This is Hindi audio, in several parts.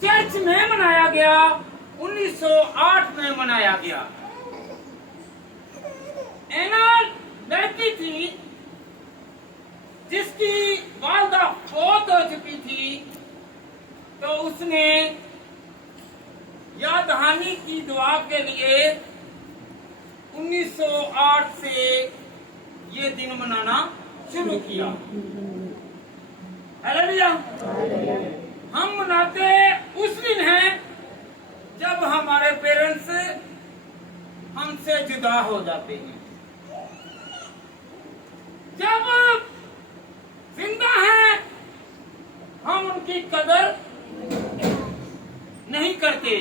चर्च में मनाया गया, 1908 में मनाया गया। एना लड़की थी जिसकी वालदा फौत हो चुकी थी, तो उसने याद दहानी की दुआ के लिए 1908 से ये दिन मनाना शुरू किया। हालेलुया। हम मनाते उस दिन हैं जब हमारे पेरेंट्स हमसे जुदा हो जाते हैं। जब जिंदा हैं हम उनकी कदर नहीं करते।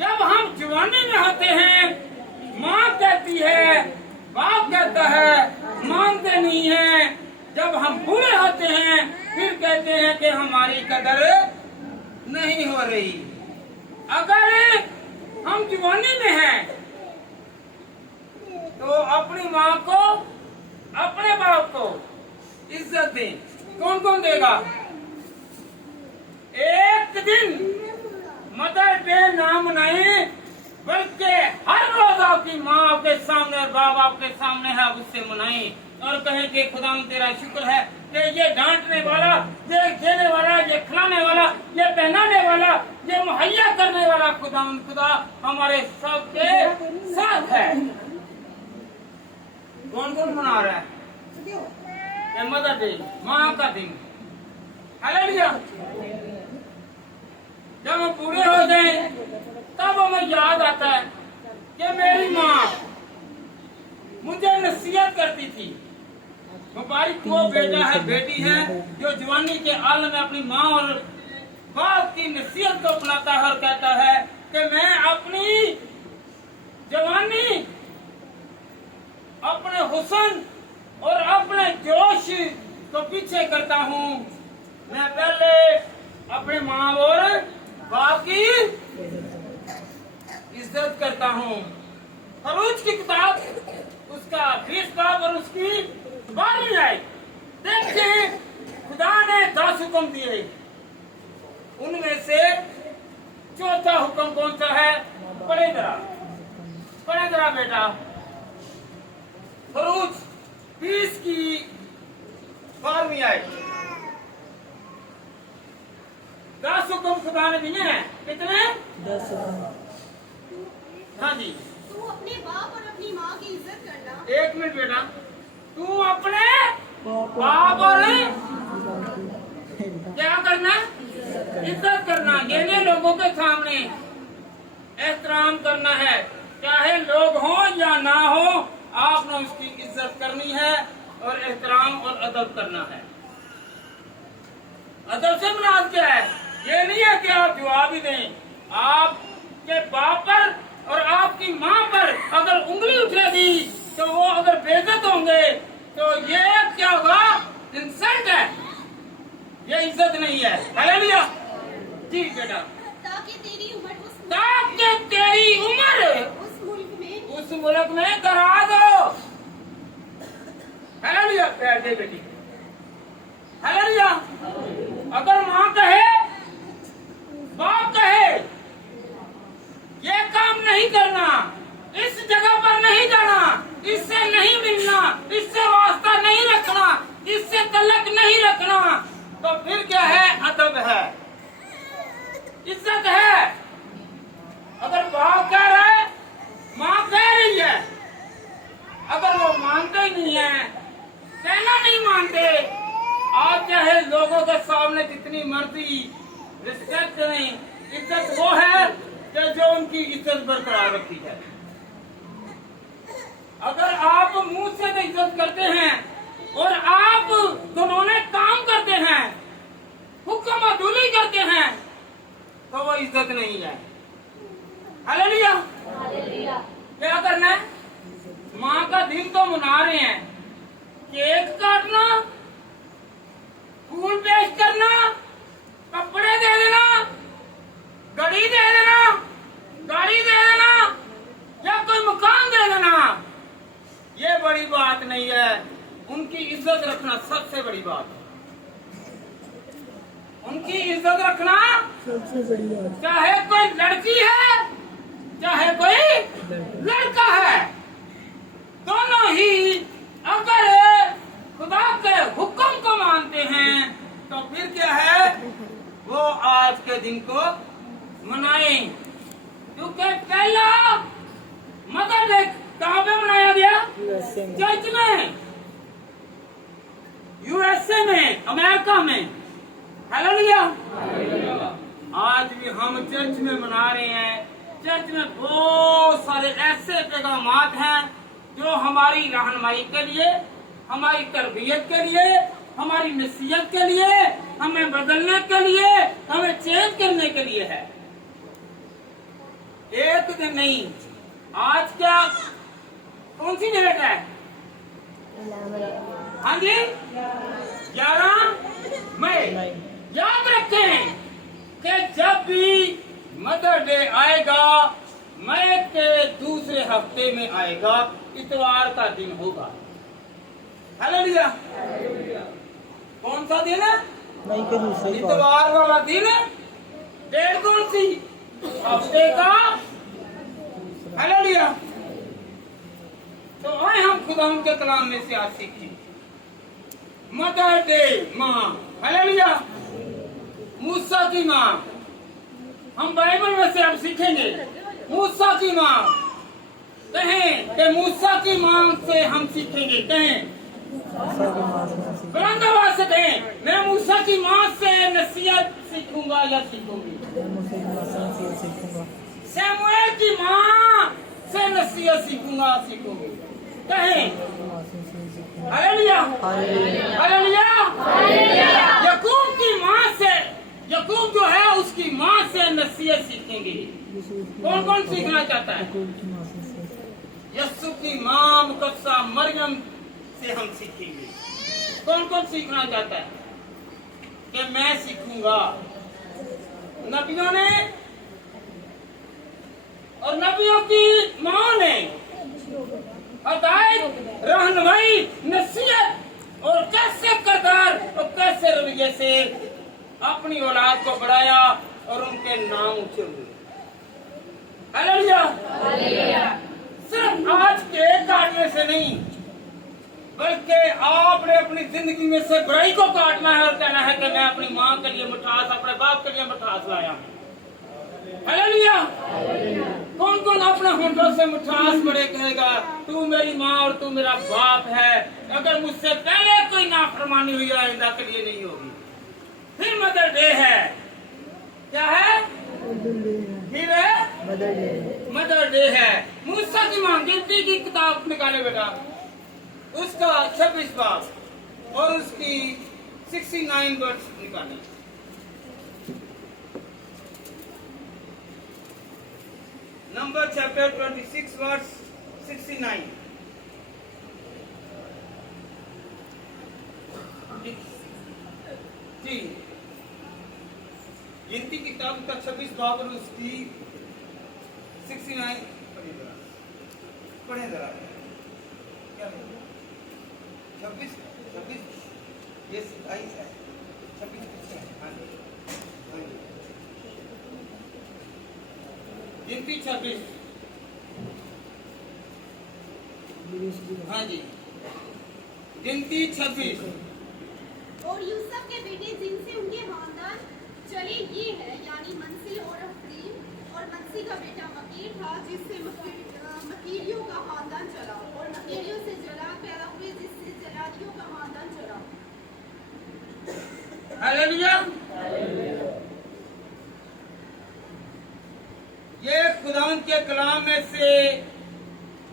जब हम जवानी में होते हैं, माँ कहती है, बाप कहता है, मानते नहीं हैं। जब हम बूढ़े होते हैं फिर कहते हैं कि हमारी कदर नहीं हो रही। अगर हम जवानी में हैं तो अपनी माँ को, अपने बाप को इज्जत दें। कौन कौन देगा? एक दिन मदर डे ना मनाए, बल्कि हर रोज आपकी माँ आपके सामने और बाप आपके सामने है, आप उससे मनाएं और कहें कि खुदा तेरा शुक्र है कि ये डांटने वाला, ये देने वाला, ये खिलाने वाला, ये पहनाने वाला, ये मुहैया करने वाला खुदा हमारे सबके साथ है। कौन कौन मना रहा है? ये मदर डे, माँ का दिन। हालेलुया। जब हम पूरे हो जाए तब हमें याद आता है कि मेरी माँ मुझे नसीहत करती थी। मुबारक वो बेटा है, बेटी है जो जवानी के आलम में अपनी माँ और बाप की नसीहत को अपनाता है और कहता है कि मैं अपनी जवानी, अपने हुस्न और अपने जोश को पीछे करता हूँ। मैं पहले अपने माँ और बाप की इज्जत करता हूँ। खरूज की किताब, उसका 20 बाब और उसकी 12वीं आयत। देखिए खुदा ने 10 हुक्म दिए, उनमें से चौथा हुक्म कौन सा है? पढ़े जरा बेटा। खरूज 20 की 12वीं आयत। 10 हुक्म खुदा ने दिए हैं। कितने? 10। हाँ जी। तू अपने बाप और अपनी माँ की इज्जत करना। 1 मिनट बेटा। तू अपने बाप और क्या करना? इज्जत करना, यानी लोगों के सामने एहतराम करना है। चाहे लोग हो या ना हो, आपने उसकी इज्जत करनी है और एहतराम और अदब करना है। अदब से मुराद क्या है? ये नहीं है कि आप जवाब ही दें। आपके बाप पर और आपकी माँ पर अगर उंगली उठेगी तो वो अगर बेइज्जत होंगे तो ये क्या होगा? इंसल्ट है, ये इज्जत नहीं है। हालेलुया। जी बेटा। ताकि तेरी उम्र उस मुल्क में दराज हो। हालेलुया। पैर दे बेटी। हालेलुया। अगर माँ कहे, बाप कहे, ये काम नहीं करना, इस जगह पर नहीं जाना, इससे नहीं मिलना, इससे वास्ता नहीं रखना, इससे तलक नहीं रखना, तो फिर क्या है? अदब है, इज्जत है। अगर बाप कह रहा है, माँ कह रही है, अगर वो मानते ही नहीं है, कहना नहीं मानते, आप चाहे लोगों के सामने जितनी मर्जी रिस्पेक्ट नहीं, इज्जत वो है कि जो उनकी इज्जत बरकरार रखी है। अगर आप मुंह से तो इज्जत करते हैं और आप दोनों ने काम करते हैं, हुक्म अदूली करते हैं, तो वो इज्जत नहीं है। हालेलुया। क्या करना है? माँ का दिन तो मना रहे हैं, केक काटना, फूल पेश करना, कपड़े दे देना, घड़ी दे देना, गाड़ी दे देना या कोई मकान दे देना, ये बड़ी बात नहीं है। उनकी इज्जत रखना सबसे बड़ी बात है। उनकी इज्जत रखना सबसे बड़ी बात। चाहे कोई लड़की है चाहे कोई लड़का है, दोनों ही अगर खुदा के हुक्म को मानते हैं तो फिर क्या है, वो आज के दिन को मनाएं। क्योंकि पहला मदर डे कहाँ पे मनाया गया? चर्च में, यूएसए में, अमेरिका में। हालेलुया। आज भी हम चर्च में मना रहे हैं। चर्च में बहुत सारे ऐसे पैगामात हैं जो हमारी रहनुमाई के लिए, हमारी तरबियत के लिए, हमारी नसीहत के लिए, हमें बदलने के लिए, हमें चेंज करने के लिए है। एक दिन नहीं। आज क्या कौन सी डेट है? हाँ जी, 11 मई। याद रखें कि जब भी मदर डे आएगा, मई के दूसरे हफ्ते में आएगा, इतवार का दिन होगा। हालेलुया। कौन सा दिन है? मई के दूसरे इतवार वाला दिन। डेट कौन सी? हफ्ते का। हालेलुया। तो आए हम खुदा के कलाम में से आज सीखें मदर डे, माँ। हालेलुया। मूसा की माँ। हम बाइबल में से अब सीखेंगे मूसा की माँ। कहें कि मूसा की माँ से हम सीखेंगे। कहें बुलंद आवाज से कहें, मैं मूसा की माँ से नसीहत सीखूंगा या सीखूंगी। सैमुएल की माँ से नसीहत सीखूंगा सीखूंगी। कहें हालेलुया। हालेलुया। याकूब की माँ से, याकूब जो है उसकी माँ से नसीहत सीखेंगे। कौन कौन सीखना चाहता है? यस्सु की माँ मुकद्दसा मरियम से हम सीखेंगे। कौन कौन सीखना चाहता है? कि मैं सीखूंगा। नबियों ने और नबियों की माँ ने हिदायत, रहनुमाई, नसीहत और कैसे करदार और कैसे रवैये से अपनी औलाद को बढ़ाया और उनके नाम ऊंचे हुए। हालेलुया। सिर्फ आज के काटने से नहीं, बल्कि आपने अपनी जिंदगी में से बुराई को काटना है और कहना है कि मैं अपनी माँ के लिए मिठास, अपने बाप के लिए मिठास लाया हूँ। हालेलुया। कौन कौन अपने होठों से मिठास बड़े कहेगा, तू मेरी माँ और तू मेरा बाप है। अगर मुझसे पहले कोई नाफरमानी हुई आइंदा के लिए नहीं होगी। फिर मदर डे है। क्या है? फिर है मदर डे है। मूसा की माँ गिनती की किताब निकाले बेटा, उसका 26 बाब और उसकी 69 वर्ड्स निकाले। Number chapter 26 verse 69। जी, गिनती की किताब का 26 बाब और उसकी 69 पढ़े जरा। क्या 26 ये 27 है, 26 पीछे है। हाँ जी, हाँ जी। गिनती 26। हाँ जी, गिनती 26। और यूसुफ के बेटे जिनसे उनके खानदान चले ये है, यानी मनसी और अफरीम। और मनसी का बेटा मकीर था जिससे मकीरियों का खानदान चला, और मकीरियों से जला पैदा हुए जिससे जलालियों का खानदान चला। हालेलुया। ये खुदावंद के कलाम में से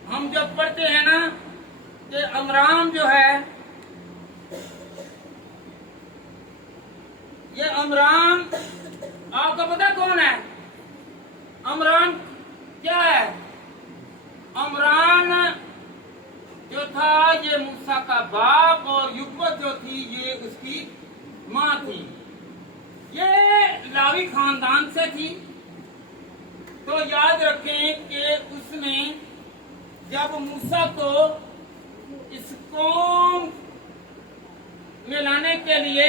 हम जब पढ़ते हैं ना कि अमराम जो है, ये अमराम आपको पता कौन है? अमराम क्या है? अमरान जो था ये मूसा का बाप, और युक्बत जो थी ये उसकी माँ थी। ये लावी खानदान से थी। तो याद रखें कि उसने जब मूसा को इस कौम में लाने के लिए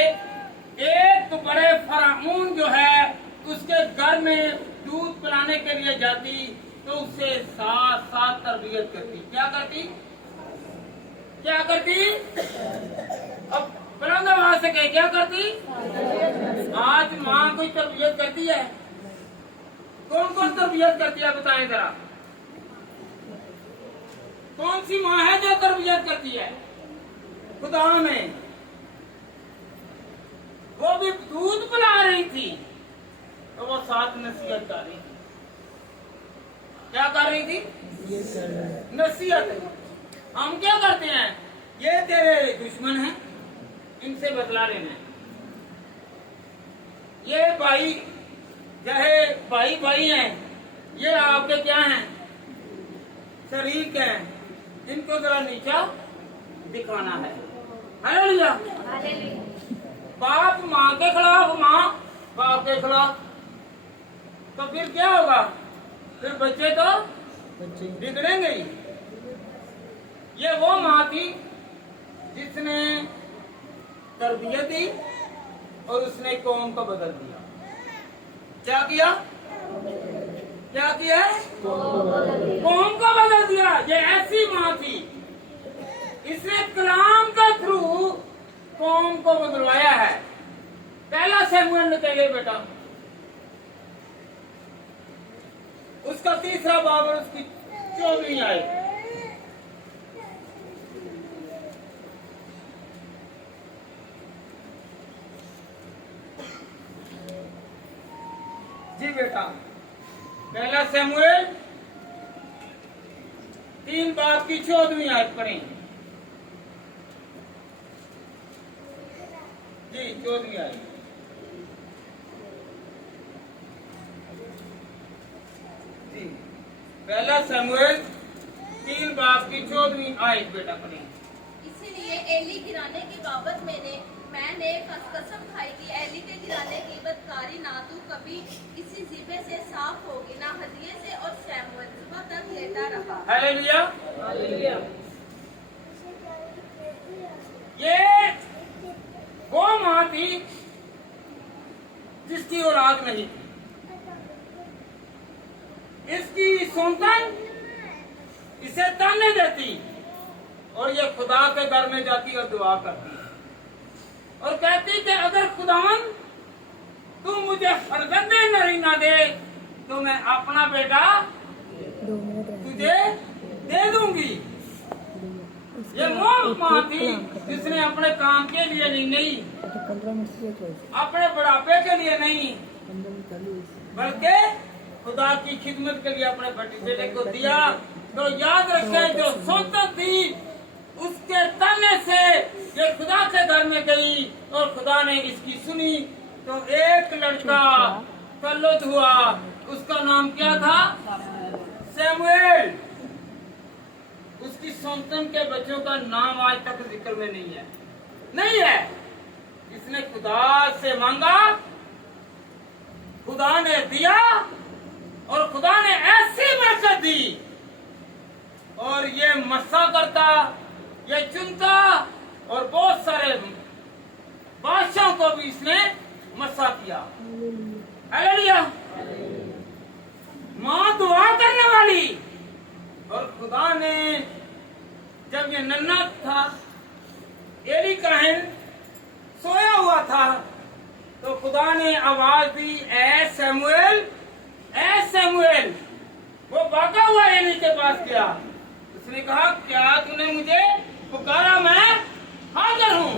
एक बड़े फराऊन जो है में दूध पिलाने के लिए जाती तो उससे साथ साथ तरबियत करती। क्या करती? क्या करती? अब बुलंद आवाज से कहे, क्या करती? आज माँ कोई तरबियत करती है? कौन कौन तरबियत करती है बताएं जरा। कौन सी माँ है जो तरबियत करती है? खुदा में वो भी दूध पिला रही थी तो वो साथ नसीहत कर रही थी। क्या कर रही थी? नसीहत। हम क्या करते हैं? ये तेरे दुश्मन हैं, इनसे बदला लेना है। ये भाई चाहे भाई भाई हैं, ये आपके क्या हैं? शरीक हैं, इनको जरा नीचा दिखाना है। हालेलुया। बाप माँ के खिलाफ, माँ बाप के खिलाफ, तो फिर क्या होगा? फिर बच्चे तो बिगड़ेंगे ही। ये वो माँ थी जिसने तरबियत दी और उसने कौम को बदल दिया। क्या किया? क्या किया? कौम को बदल दिया। ये ऐसी माँ थी, इसने कलाम के थ्रू कौम को बदलवाया है। पहला शमूएल निकले बेटा, उसका 3रा बाब और उसकी 14वीं आयत। जी बेटा, पहला शमूएल 3 बाब की 14वीं आयत पढ़ें जी। 14वीं आयत। जी, पहला शमूएल 3 बाब की 14वीं आयत बेटा पढ़ें। इसीलिए एली गिराने की बाबत मैंने कसम खाई कि एली के गिराने की बदकारी ना तो कभी किसी जिबे से साफ होगी, ना हदिये से, और शमूएल सुबह तक लेटा रहा। हालेलुया। ये वो माँ थी जिसकी औलाद नहीं थी। इसकी संतान इसे ताने देती और ये खुदा के घर में जाती और दुआ करती और कहती कि अगर खुदावन तू मुझे फर्जंदे नहीं ना दे तो मैं अपना बेटा तुझे दे दूंगी। ये वो माँ थी जिसने अपने काम के लिए नहीं, अपने बुढ़ापे के लिए नहीं, बल्कि खुदा की खिदमत के लिए अपने बेटे को दिया। तो याद रखें, जो संतत थी उसके ताने से ये खुदा के घर में गई और खुदा ने इसकी सुनी। तो एक लड़का तल्लुत हुआ, उसका नाम क्या था? शमूएल। उसकी संतान के बच्चों का नाम आज तक जिक्र में नहीं है। इसने खुदा से मांगा, खुदा ने दिया और खुदा ने ऐसी बरकत दी। और ये मस्सा करता, ये चुनता और बहुत सारे बादशाहों को भी इसने मस्सा किया। हालेलुया। माँ दुआ करने वाली। और खुदा ने जब ये नन्हा था, एली काहिन सोया हुआ था, तो खुदा ने आवाज दी, ए शमूएल, ए शमूएल। वो भागा हुआ एली के पास गया। उसने कहा, क्या तूने मुझे पुकारा? मैं हाजिर हूँ।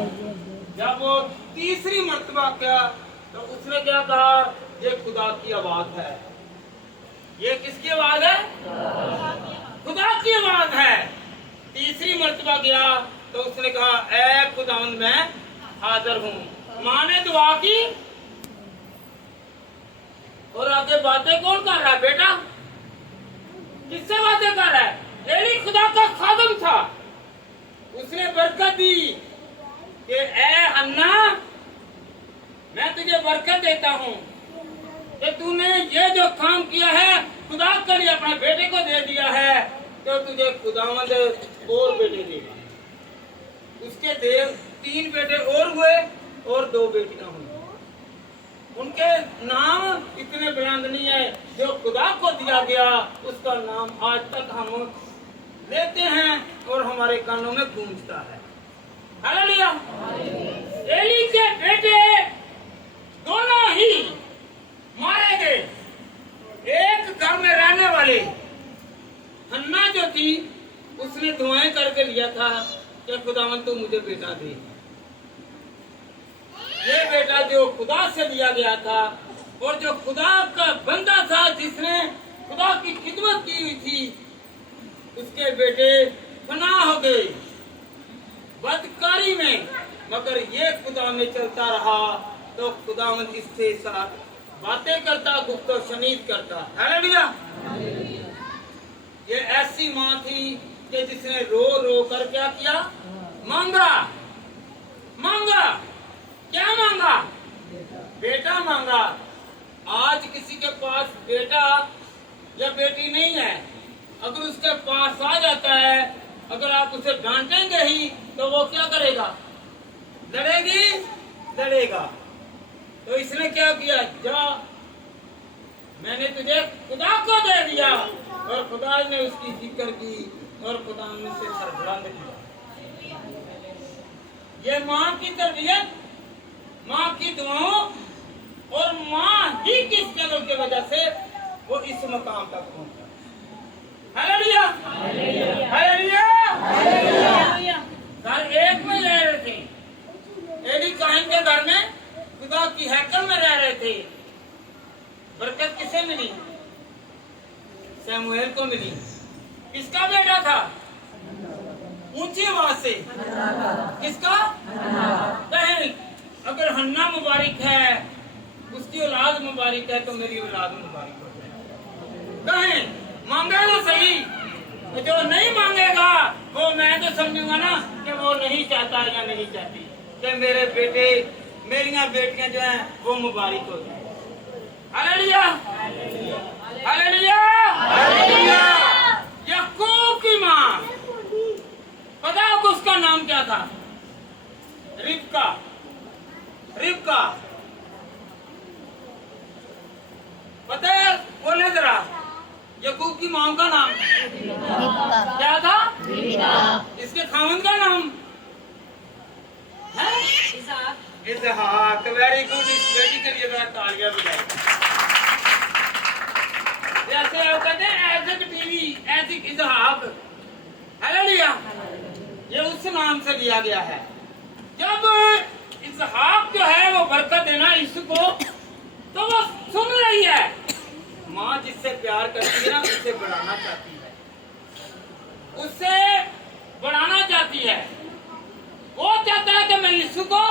जब वो 3री मर्तबा किया तो उसने क्या कहा? ये खुदा की आवाज है। ये किसकी आवाज है? खुदा की आवाज है। 3री मर्तबा गया तो उसने कहा, ए खुदावंद मैं हाजिर हूँ। माँ ने दुआ की और आगे बातें कौन कर रहा है बेटा? किससे बातें कर रहा है? एली खुदा का खादम था। उसने बरकत दी कि ए हन्ना, मैं तुझे बरकत देता हूँ कि तूने ये जो काम किया है खुदा के लिए अपने बेटे को दे दिया है, तो तुझे खुदावंद और बेटे देगा। उसके 3 बेटे और हुए और 2 बेटियां हुई। उनके नाम इतने बयान वंदनीय जो खुदा को दिया गया उसका नाम आज तक हम लेते हैं और हमारे कानों में गूंजता है। हालेलुया। एली के बेटे दोनों ही मारे गए। एक घर में रहने वाले हन्ना जो थी उसने दुआएं करके लिया था कि खुदावन तू मुझे बेटा दे। ये बेटा जो खुदा से लिया गया था और जो खुदा का बंदा था जिसने खुदा की खिदमत की हुई थी उसके बेटे फना हो गए बदकारी में। मगर ये खुदा में चलता रहा तो खुदावंद इसके साथ बातें करता, गुफ्तो शनीद करता। हालेलुया। ये ऐसी माँ थी कि जिसने रो रो कर क्या किया? मांगा। मांगा क्या मांगा? बेटा मांगा। आज किसी के पास बेटा या बेटी नहीं है, अगर उसके पास आ जाता है, अगर आप उसे डांटेंगे ही तो वो क्या करेगा? लड़ेगी, लड़ेगा। तो इसने क्या किया? जा, मैंने तुझे खुदा को दे दिया और खुदा ने उसकी फिक्र की और खुदा ने उसे सरबुलंद किया। ये माँ की तरबियत, माँ की दुआओं और माँ ही की स्ट्रगल की वजह से वो इस मुकाम तक पहुंचा। हालेलुया। हालेलुया। घर एक में रह रहे थे। एली काहिन के घर में खुदा की हैकल में रह रहे थे। बरकत किसे मिली? शमूएल को मिली। किसका बेटा था? ऊंची आवाज से किसका? कहें अगर हन्ना मुबारक है, उसकी औलाद मुबारक है तो मेरी औलाद मुबारक हो जाए। कहें मांगे तो सही, जो नहीं मांगेगा वो मैं तो समझूंगा ना कि वो नहीं चाहता या नहीं चाहती कि मेरे बेटे मेरियां बेटियां जो हैं वो मुबारक हो जाए। हालेलुया। हालेलुया। हालेलुया। याकूब की माँ, पता है उसका नाम क्या था? रिबका। रिबका पता है? बोले जरा, याकूब की माँ का नाम क्या था? इसके खामन का नाम है इसहाक। Very good. इस बेटी के लिए जरा तालियां बजाइए। जैसे आप कहते हैं ऐसिक टीवी, ऐसिक इसहाक। हालेलुया। ये उस नाम से लिया गया है। जब इसहाक जो है वो बरकत देना इसको, तो वो सुन रही है। माँ जिससे प्यार करती है ना उससे बढ़ाना चाहती है, उससे बढ़ाना चाहती है। वो चाहता है कि मैं यीशु को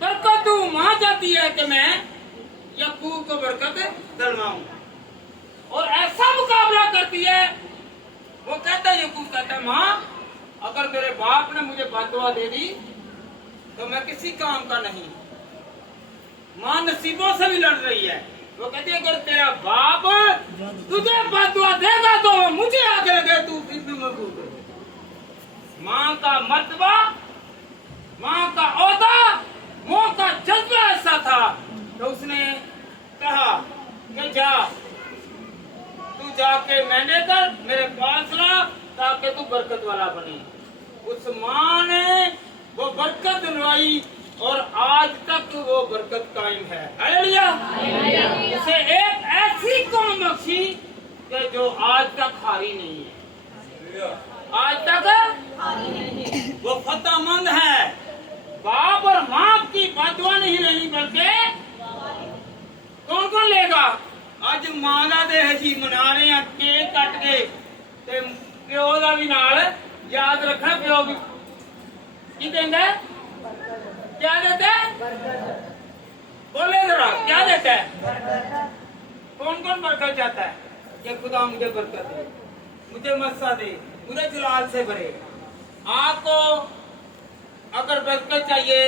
बरकत दूं, माँ चाहती है कि मैं याकूब को बरकत दिलवाऊं और ऐसा मुकाबला करती है। वो कहता है, याकूब कहता है माँ अगर मेरे बाप ने मुझे बददुआ दे दी तो मैं किसी काम का नहीं। माँ नसीबों से भी लड़ रही है। वो कहती है अगर तेरा बाप तुझे बददुआ देगा तो मुझे आगे लगे तू फिर भी मजबूत है। माँ का मर्तबा, माँ का ओहदा, माँ का जज्बा ऐसा था तो उसने कहा कि जा, तू जाके मैंने कर मेरे पास ला ताकि तू बरकत वाला बने। उस माँ ने वो बरकत दिलवाई और आज तक वो बरकत कायम है। हालेलुया। उसे एक ऐसी कौम बख्शी कि जो आज तक हारी नहीं है। आज तक वो फतेहमंद है। बाप और माँ की बददुआ नहीं लेनी, बल्कि कौन कौन लेगा? आज माँ का दे जी मना रहे हैं, केक कट के ते प्यो का भी नाल याद रखना। प्यो भी की देंगे? क्या देता है? बोले जरा क्या देता है? कौन कौन बरकत चाहता है कि खुदा मुझे बरकत दे, मुझे मस्सा दे, मुझे जलाल से भरे। आपको अगर बरकत चाहिए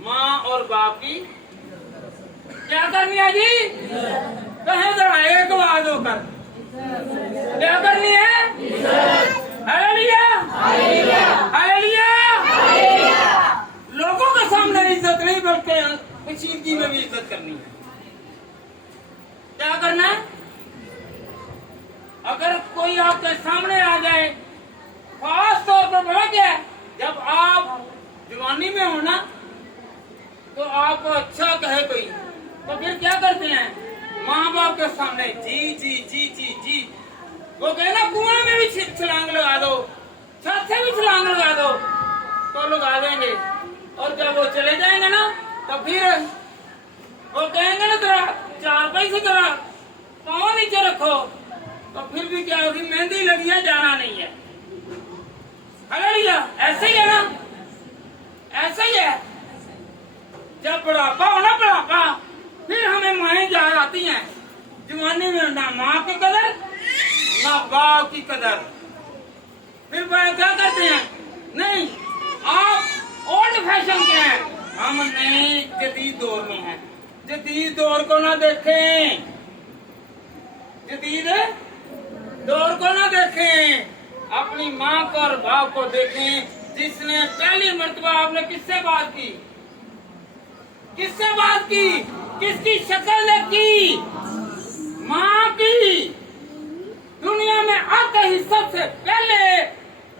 माँ और बाप की क्या करनी है जी? कहे जरा एक आवाज होकर क्या करनी है? हालेलुया। हालेलुया। लोगों के सामने इज्जत नहीं बल्कि मुसीबती में भी इज्जत करनी है। क्या कोई आपके सामने आ जाए, खास तौर पर बड़ा क्या है, जब आप जवानी में हो ना तो आपको अच्छा कहे कोई, तो फिर क्या करते हैं, माँ बाप के सामने जी जी जी जी जी, वो कहे ना कुआं में भी छलांग लगा दो, छत से भी छलांग लगा दो, तो लगा देंगे। और जब वो चले जाएंगे ना तो फिर वो कहेंगे ना तेरा 4 पैसे तेरा पाँव नीचे रखो, तो फिर भी क्या होगी, मेहंदी लगी है, जाना नहीं है। हालेलुया, ऐसे ही है ना, ऐसा ही है। जब बुढ़ापा हो ना, बुढ़ापा, फिर हमें माएँ याद आती हैं। जवानी में ना माँ की कदर ना बाप की कदर, फिर वह क्या करते हैं, नहीं आप ओल्ड फैशन के हैं, हम नए जदीद दौर में हैं। जदीद दौर को ना देखें, जदीद दौर को ना देखें, अपनी माँ को और बाप को देखें, जिसने पहली मर्तबा आपने किससे बात की, किससे बात की, किसकी शक्ल देखी, माँ की। दुनिया में आते ही सबसे पहले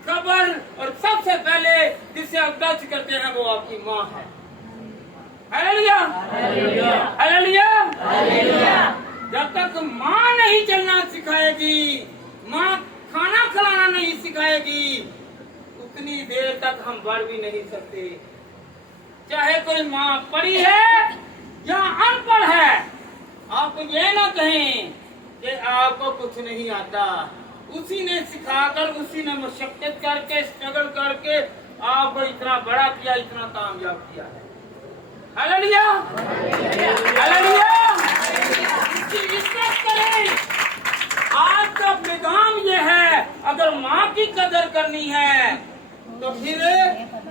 खबर और सबसे पहले जिसे आप टच करते हैं वो आपकी माँ है। Hallelujah, hallelujah, hallelujah. जब तक माँ नहीं चलना सिखाएगी, माँ खाना खिलाना नहीं सिखाएगी, उतनी देर तक हम बढ़ भी नहीं सकते। चाहे कोई माँ पढ़ी है या अनपढ़ है, आप ये ना कहें कि आपको कुछ नहीं आता। उसी ने सिखाकर, उसी ने मशक्कत करके, स्ट्रगल करके आपको इतना बड़ा किया, इतना कामयाब किया है। Hallelujah, hallelujah. इसकी रिस्पेक्ट करें। आज का पैगाम ये है, अगर माँ की कदर करनी है तो फिर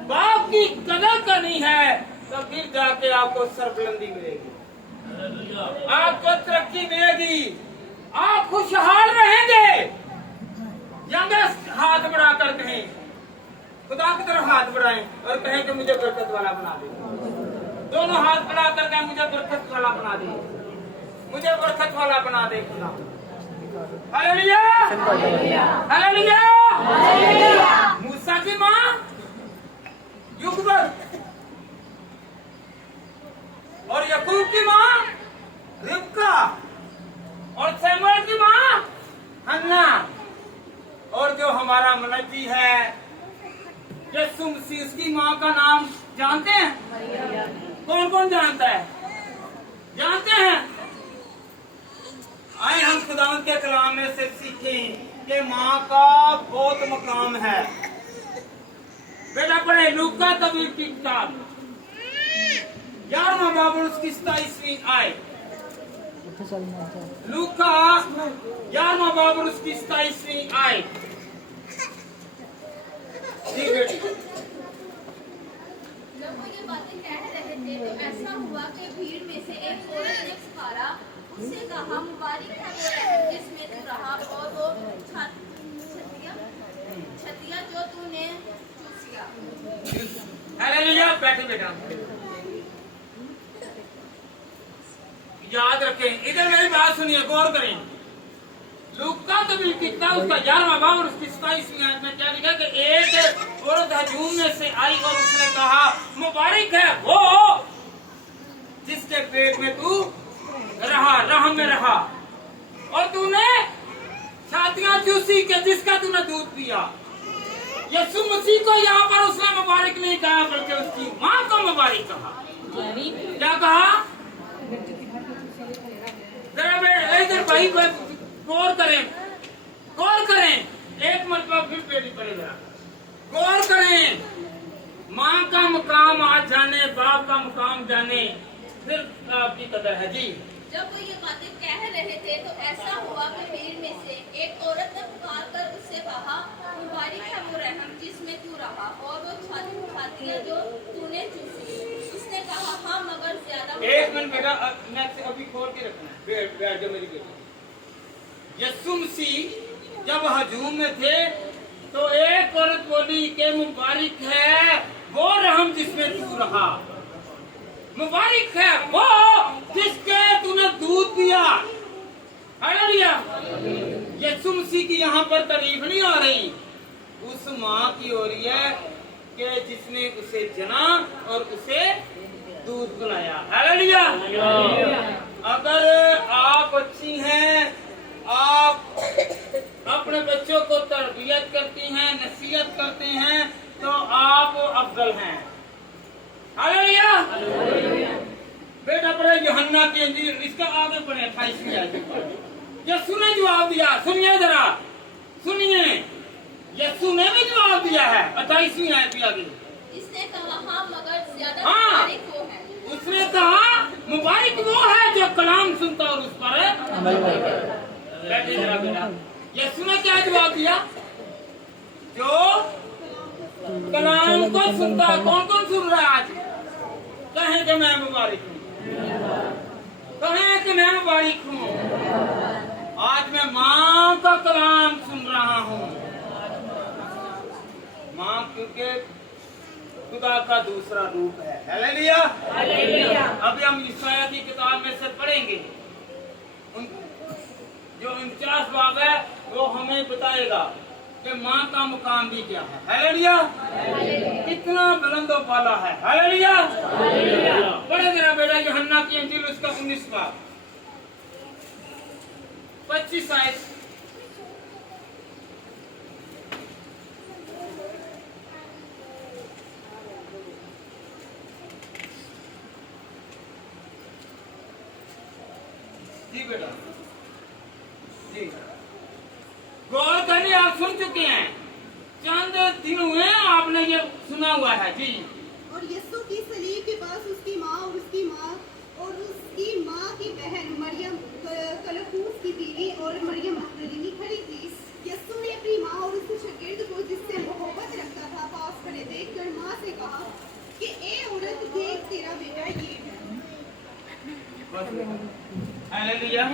बाप की कदर करनी है, तो फिर जाके आपको सरबुलंदी मिलेगी, आपको तरक्की मिलेगी, आप खुशहाल रहेंगे। यंगेस्ट हाथ बढ़ाकर कहें, खुदा की तरफ हाथ बढ़ाएं और कहें कि मुझे बरकत वाला बना दे। दोनों हाथ बढ़ाकर कहें मुझे बरकत वाला बना दे, मुझे बरकत वाला बना दे खुदा। Hallelujah, hallelujah, hallelujah. मूसा की माँ युगबत और याकूब की माँ रिबका और सैमुएल की माँ हन्ना, और जो हमारा मनजी है यीशु मसीह, उसकी माँ का नाम जानते हैं? कौन कौन जानता है? जानते हैं? आए हम खुदावंद के कलाम में से सीखें कि माँ का बहुत मकाम है। बेटा पढ़े लूका तबीर की किताब 11वां बाब और उसकी 27वीं आयत। लूका 11वां बाब और उसकी 27वीं आयत। जी बेटी। जब वो ये बातें कह रहे थे तो ऐसा हुआ कि भीड़ में से एक औरत ने पुकारा, उससे कहा, मुबारक है वो रहम जिसमें तू रहा और वो छतिया जो तूने चूसिया। हालेलुया। बैठे बेटा, याद रखें, इधर मेरी बात सुनिए, गौर करें। लूका तबीर की किताब उसका 11वां बाब और उसकी 27वीं आयत में क्या लिखा कि एक औरत हजूम में से आई और उसने कहा, मुबारक है वो जिसके पेट में तू रहा, रहम में रहा, और तूने छातियां चूसी के जिसका तूने दूध पिया। यीशु मसीह को यहाँ पर उसने मुबारक नहीं कहा, बल्कि उसकी माँ को मुबारक कहा। क्या कहा? जरा इधर भाई गौर करें, गौर करें, एक मरतबा फिर पेड़ी पड़े, जरा गौर करें। माँ का मुकाम आज जाने, बाप का मुकाम जाने, फिर आपकी कदर है। जी। जब वो ये बातें कह रहे थे तो ऐसा हुआ कि भीड़ में से एक औरत ने पुकार कर उससे कहा, मुबारक है वो रहम जिसमें तू रहा और वो छातियाँ जो तूने चूसी। उसने कहा, हाँ मगर ज्यादा। एक मिनट बेटा, मैं अभी खोल के रखना है, बैठ जाओ मेरी बेटी। यीशु मसीह जब हजूम में थे तो एक औरत बोली कि मुबारक है वो रहम जिसमें तू रहा, मुबारक है वो जिसके तूने दूध पिया। हालेलुया। यीशु उसी की यहाँ पर तारीफ नहीं हो रही, उस माँ की हो रही है कि जिसने उसे जना और उसे दूध पिलाया। हालेलुया। अगर आप अच्छी हैं, आप अपने बच्चों को तरबियत करती हैं, नसीहत करते हैं, तो आप अफजल हैं। हालेलुया। बेटा पढ़े यूहन्ना की इंजील, इसका आगे पढ़े 28वीं आयत में। यीशु ने जवाब दिया, सुनिए जरा, सुनिए, यीशु ने भी जवाब दिया है 28वीं आयत में आगे। इसने कहा हाँ, मगर ज्यादा हाँ। मुबारक वो है। उसने कहा मुबारक वो है जो कलाम सुनता और उस पर बैठे। जरा बेटा, यीशु ने क्या जवाब दिया? जो कलाम को सुनता है। कौन कौन सुन रहा है आज? कहें कि मैं मुबारक हूँ, कहें कि मैं मुबारक हूँ। आज मैं माँ का कलाम सुन रहा हूँ। माँ क्योंकि खुदा का दूसरा रूप है। हालेलुया। अभी हम यशायाह की किताब में से पढ़ेंगे। जो 49 बाब है वो हमें बताएगा कि माँ का मुकाम भी क्या है। हालेलुया। कितना बुलंद और बाला है। हालेलुया। पढ़े जरा बेटा यूहन्ना की इंजील उसका 19 बाब 25 आयत। जी बेटा जी, गौर करिए, आप सुन चुके हैं, चंद दिन हुए आपने ये सुना हुआ है जी। और यीशु की सलीब के पास उसकी माँ और उसकी माँ की बहन मरियम कलफूस की बीवी और मरियम मगदलीनी खड़ी थी। यीशु ने अपनी माँ और उसके शागिर्द को जिससे मोहब्बत रखता था पास खड़े देखकर माँ से कहा कि ए औरत, देख तेरा बेटा ये है। हालेलुया।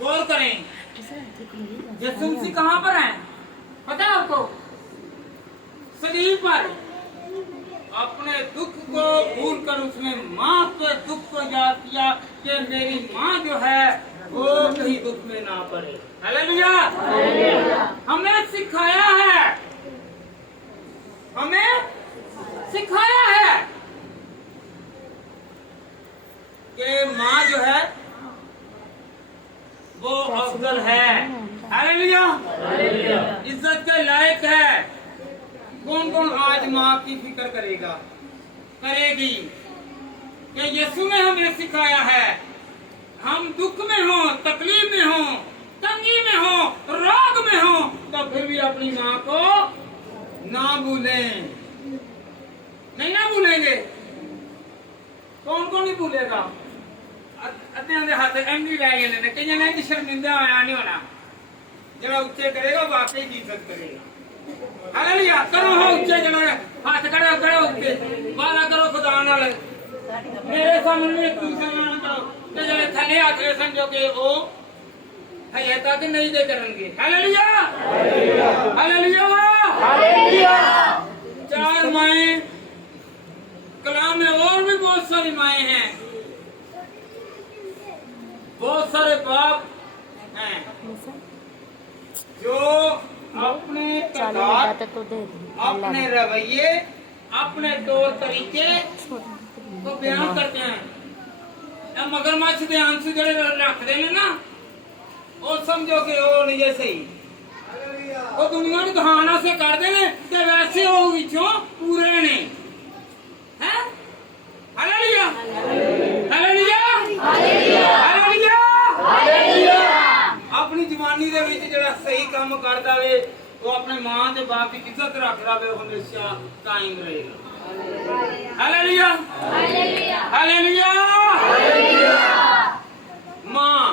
गौर करें, यीशु मसीह कहाँ पर हैं? पता है आपको? सलीब पर। अपने दुख को भूलकर उसने माँ के दुख को याद किया कि मेरी माँ जो है वो कहीं दुख में ना पड़े। हालेलुया। हमें सिखाया है, हमें सिखाया है कि माँ जो है वो अफजल है। हालेलुया। इज्जत के लायक है। कौन कौन आज माँ की फिक्र करेगा, करेगी? कि यीशु ने हमें सिखाया है, हम दुख में हो, तकलीफ में हो, तंगी में हो, रोग में हो, तो फिर भी अपनी माँ को ना भूलें। नहीं ना भूलेंगे? कौन कौन नहीं भूलेगा? अद्धियां दे हाथ एमडी लै गए ने, कईयां ने शर्मिंदा होया नहीं होना। जरा उच्चे करेगा वाकई की इज्जत करेगा। हालेलुया। करो हो उच्चे, जरा हाथ करो, करो उच्चे, वाला करो खुदा नाल। मेरे सामने एक दूसरे नाल करो ते जरे थले हाथ समझो कि ओ हजे तक नहीं दे करनगे। हालेलुया। हालेलुया। हालेलुया। चार माएं, कलाम में और भी बहुत सारी माएं हैं, बहुत सारे बाप हैं जो अपने किरदार, अपने रवैये, अपने तौर तरीके को बयान करते हैं। मगरमच्छ के आंसू जड़े रखते हैं ना, वो समझो कि वो नहीं है सही, वो दुनिया की कहाना से करते हैं कि वैसे वो विचों पूरे ने हैं। हालेलुया। हालेलुया। हालेलुया। हालेलुया। अपनी जवानी दे विच जेड़ा सही काम करदा वे, वो अपने मां ते बाप की इज्जत रखदा वे, हमेशा कायम रहेगा। हालेलुया। हालेलुया। हालेलुया। हालेलुया। मां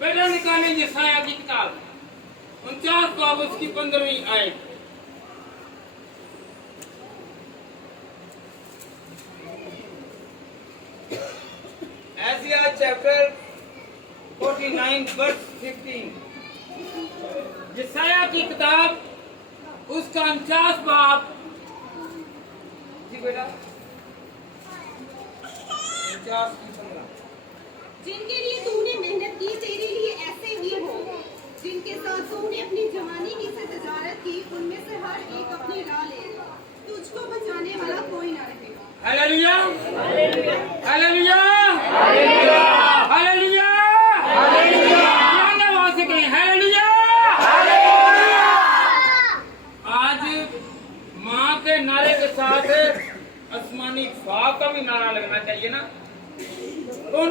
बेटा निकाले यशायाह की किताब 49 बाब उसकी 15वीं आयत। Isaiah chapter 49 verse 15। यशायाह की किताब उसका 49 बाब। जी बेटा 49 की 15। जिनके लिए तूने मेहनत की तेरे लिए ऐसे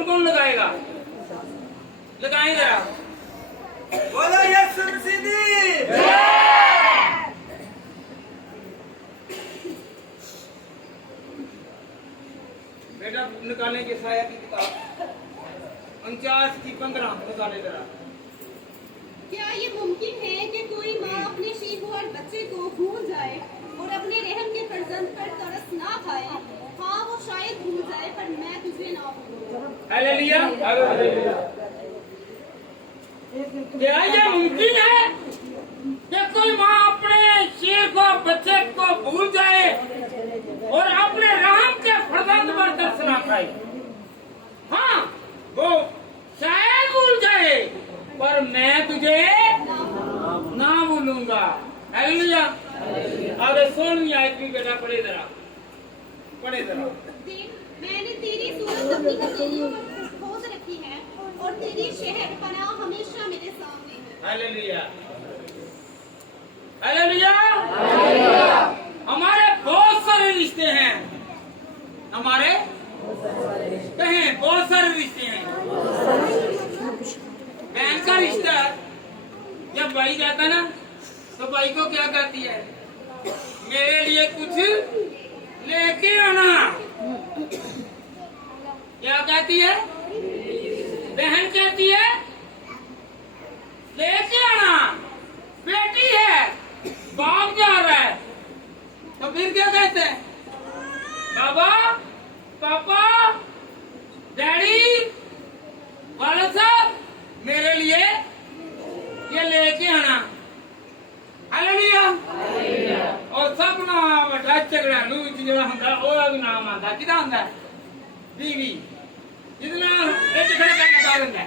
कौन कौन लगाएगा? लगाएं जरा। बोलो यीशु मसीह दी। बेटा निकालें कि साया की किताब 49 की 15 निकाले जरा। क्या ये मुमकिन है कि कोई माँ अपने शीबो और बच्चे को भूल जाए और अपने रहम के फर्जंद पर तरस ना खाए? हाँ, वो शायद भूल जाए, पर मैं तुझे ना भूलूंगा। हालेलुया। क्या ये मुमकिन है कि कोई माँ अपने शेर को बच्चे को भूल जाए और अपने रहम के फर्जंद पर तरस ना खाए? हाँ, वो शायद भूल जाए, पर मैं तुझे ना भूलूंगा। हालेलुया। आगे 16वीं आयत भी बेटा पढ़े जरा, पढ़े जरा। देख, मैंने तेरी सूरत अपनी हथेलियों पर खोज रखी है और तेरी शहर पनाह हमेशा मेरे सामने है। Hallelujah, hallelujah. हमारे बहुत सारे रिश्ते हैं, हमारे कहें बहुत सारे रिश्ते हैं। बहन का रिश्ता जब भाई जाता ना तो भाई को क्या कहती है? मेरे लिए कुछ लेके आना। क्या कहती है? बहन कहती है लेके आना। बेटी है, बाप जा रहा है तो फिर क्या कहते हैं? बाबा, पापा, डैडी, वाला साहब, मेरे लिए ये लेके आना। हालेलुया। और सब ना बड़ा झगड़ा लू जिहड़ा हुंदा ओह नाम आंदा किदा हुंदा? बीवी। जितना एक खड़े कर लगा देंगे।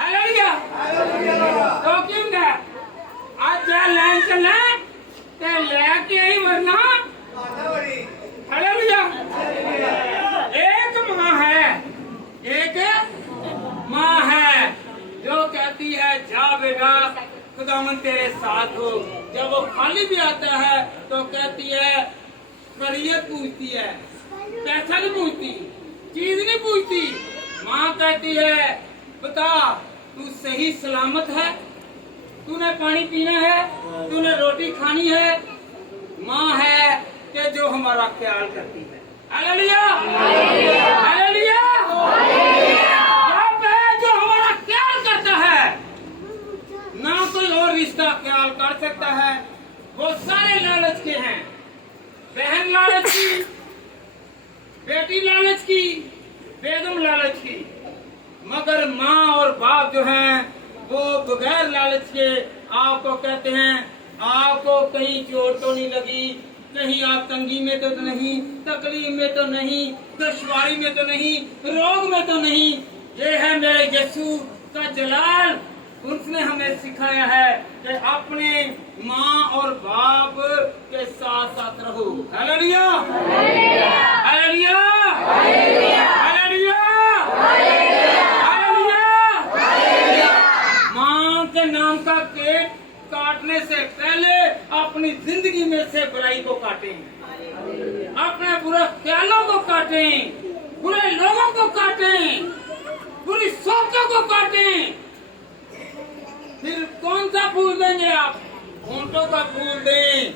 हालेलुया। तो क्यों हुंदा? आज लैन चलना ते लेके आई वरना। हालेलुया। एक माँ है, एक माँ है जो कहती है जा बेटा खुदावन तेरे साथ हो। जब वो खाली भी आता है तो कहती है, करियर पूछती है, पैसा नहीं पूछती, चीज नहीं पूछती। माँ कहती है बता तू सही सलामत है, तूने पानी पीना है, तूने रोटी खानी है। माँ है कि जो हमारा ख्याल करती है। Hallelujah, hallelujah. बाप है जो हमारा ख्याल करता है, ना कोई और रिश्ता ख्याल कर सकता है। वो सारे लालच के हैं। बहन लालच की, बेटी लालच की, बेगम लालच की, मगर माँ और बाप जो हैं वो बगैर लालच के आपको कहते हैं आपको कहीं चोट तो नहीं लगी, कहीं आप तंगी में तो नहीं, तकलीफ में तो नहीं, दुश्वारी में तो नहीं, रोग में तो नहीं। ये है मेरे यीशु का जलाल। उसने हमें सिखाया है कि अपने माँ और बाप के साथ साथ रहो। Hallelujah, hallelujah, hallelujah, hallelujah. माँ के नाम का केक काटने से पहले अपनी जिंदगी में से बुराई को काटें, अपने बुरे ख्यालों को काटें, बुरे लोगों को काटें, बुरी सोचों को काटें। फिर कौन सा फूल देंगे आप? होंठों का फूल दें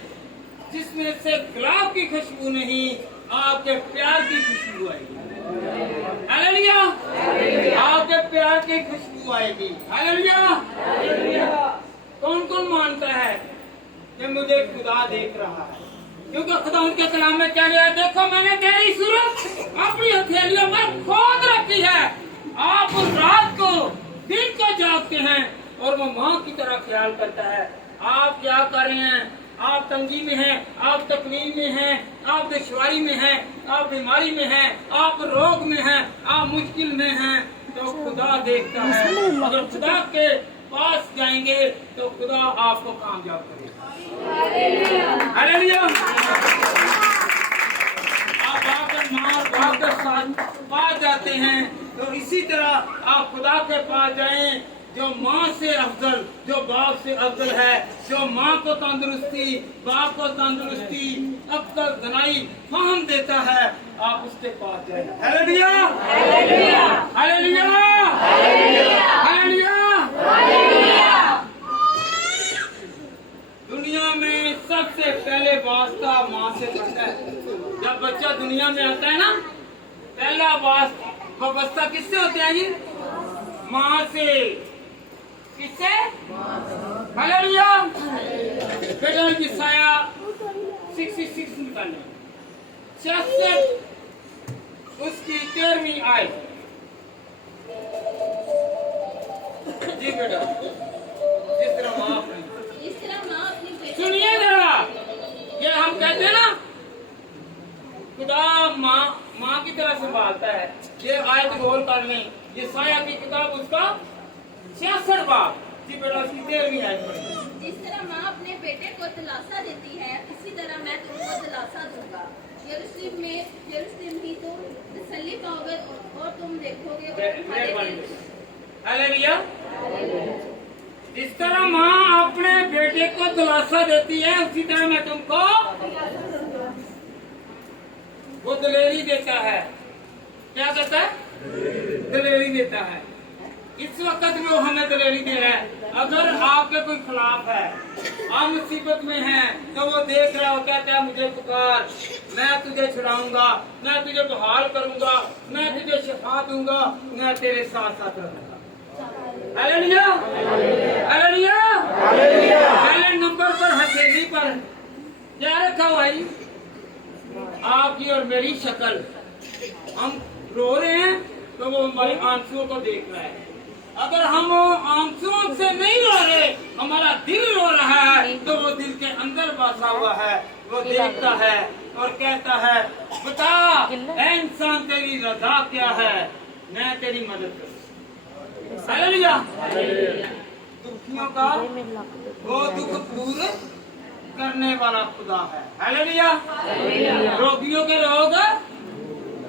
जिसमें से गुलाब की खुशबू नहीं, आपके प्यार की खुशबू आएगी। हालेलुया, आपके प्यार की खुशबू आएगी। हालेलुया। कौन कौन मानता है कि मुझे खुदा देख रहा है? क्योंकि खुदा उनके कलाम में क्या गया? देखो मैंने तेरी सूरत अपनी हथेलियों में खोद रखी है। आप रात को दिन को जागते हैं और वो माँ की तरह ख्याल करता है। आप क्या कर रहे हैं? आप तंगी में हैं, आप तकलीफ में हैं, आप दुश्वारी में हैं, आप बीमारी में हैं, आप रोग में हैं, आप मुश्किल में हैं, तो खुदा देखता है। अगर खुदा के पास जाएंगे तो खुदा आपको कामयाब करेगा। हालेलुया। आप आकर माँ और बाप के साथ पास जाते हैं तो इसी तरह आप खुदा के पास जाएं जो माँ से अफजल, जो बाप से अफजल है, जो माँ को तंदुरुस्ती, बाप को तंदुरुस्ती, अक्ल, दनाई, फहम देता है, आप उसके पास जाए। Hallelujah, hallelujah, hallelujah, hallelujah, hallelujah. दुनिया में सबसे पहले वास्ता माँ से पड़ता है। जब बच्चा दुनिया में आता है ना, पहला वास्ता किससे होता है जी? माँ से। किससे? हालेलुया। बेटा की साया 66 निकालने, 66 उसकी 13वीं आय। जी बेटा, जिस तरह माँ अपनी सुनिए जरा, ये हम कहते हैं ना खुदा माँ की तरह संभालता है। ये आयत गौर कर लें, ये साया की किताब उसका 66 बाब। जी बेटा, उसकी 13वीं आयत पढ़ें। जिस तरह माँ अपने बेटे को दिलासा देती है, इसी तरह मैं तुमको दिलासा दूंगा। यरूशलेम ही तो तसल्ली पाओगे और तुम देखोगे और तुम्हारे दिल। हालेलुया। जिस तरह माँ अपने बेटे को दिलासा देती है, उसी तरह मैं तुमको वो दिलेरी देता है। क्या कहता है? दिलेरी देता है। इस वक्त में वो हमें दिलेरी दे रहा है। अगर आपके कोई खिलाफ है, आप मुसीबत में हैं, तो वो देख रहा हो, कहता है मुझे पुकार, मैं तुझे छुड़ाऊंगा, मैं तुझे बहाल करूंगा, मैं तुझे शिफा दूंगा, मैं तेरे साथ साथ रहूंगा। हालेलुया, हालेलुया, पहले नंबर पर हथेली पर क्या रखा हुआ है? आपकी और मेरी शक्ल। हम रो रहे हैं तो वो हमारे आंसुओं को देख रहा है। अगर हम आंसुओं से नहीं रो रहे, हमारा दिल रो रहा है, तो वो दिल के अंदर बसा हुआ है। वो देखता है और कहता है, बता ऐ इंसान, तेरी रजा क्या है, मैं तेरी मदद करूँ। हालेलुया। दुखियों का वो दुख दूर करने वाला खुदा है। हालेलुया। रोगियों के रोग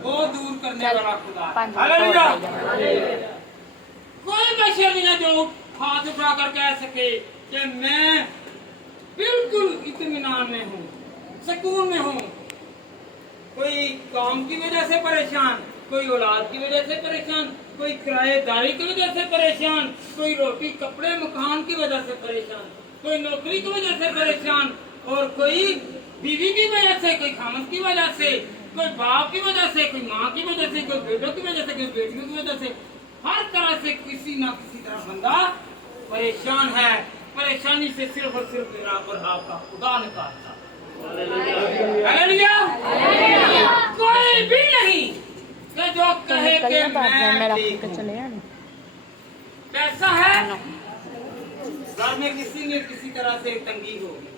वो दूर करने वाला खुदा है। हालेलुया। कोई बशर नहीं है जो हाथ उठा कर कह सके कि मैं बिल्कुल इत्मीनान में हूँ, सुकून में हूँ। कोई काम की वजह से परेशान, कोई औलाद की वजह से परेशान, कोई किराएदारी की वजह से परेशान, कोई रोटी कपड़े मकान की वजह से परेशान, कोई नौकरी की वजह से परेशान, और कोई बीवी की वजह से, कोई खामद की वजह से, कोई बाप की वजह से, कोई माँ की वजह से, कोई बेटों की वजह से, कोई बेटियों की वजह से, हर तरह से किसी ना किसी तरह बंदा परेशान है। परेशानी से सिर्फ और सिर्फ मेरा और आपका खुदा निकालता। हालेलुया। कोई भी नहीं कि जो कहे कि मैं ठीक हूं। पैसा है, घर में किसी ने किसी तरह से तंगी होगी।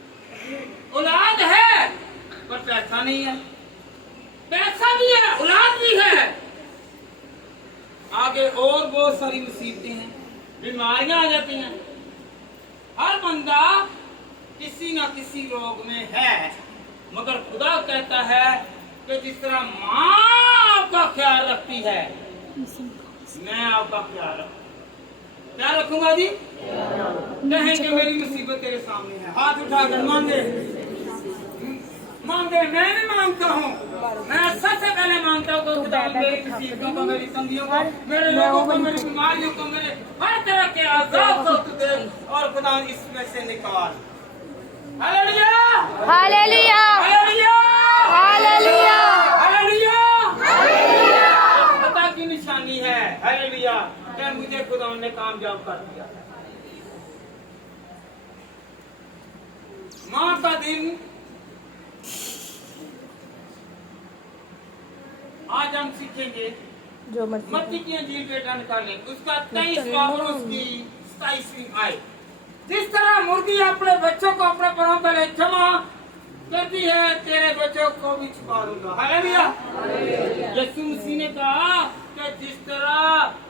औलाद है पर पैसा नहीं है, पैसा भी है, औलाद भी है, आगे और बहुत सारी मुसीबतें हैं, बीमारियां आ जाती हैं। हर बंदा किसी ना किसी रोग में है, मगर खुदा कहता है कि जिस तरह माँ आपका ख्याल रखती है, मैं आपका ख्याल रखूंगा। क्या रखूंगा जी? कहें कि मेरी मुसीबत तेरे सामने है, हाथ उठाकर मांगे, मांगे। मैं भी मांगता हूँ, मैं सबसे पहले मांगता हूँ कि खुदा मेरी मुसीबतों को, मेरी तंगियों को, मेरे लोगों को, मेरी बीमारियों को, मेरे हर तरह के आजाद को तू दे और खुदा इसमें से निकाल। Hallelujah, hallelujah, hallelujah, hallelujah, hallelujah, hallelujah. खुदा की निशानी है। हालेलुया। क्या मुझे खुदा ने कामयाब कर दिया। माँ का दिन आज हम सीखेंगे। जो मत्ती की अंजील बेटा निकालें, उसका 23वां और उसकी 27वीं आयत। जिस तरह मुर्गी अपने बच्चों को अपने परों पर जमा करती है, तेरे बच्चों को भी छुपा दूंगा। हालेलुया। यीशु मसीह ने कहा कि जिस तरह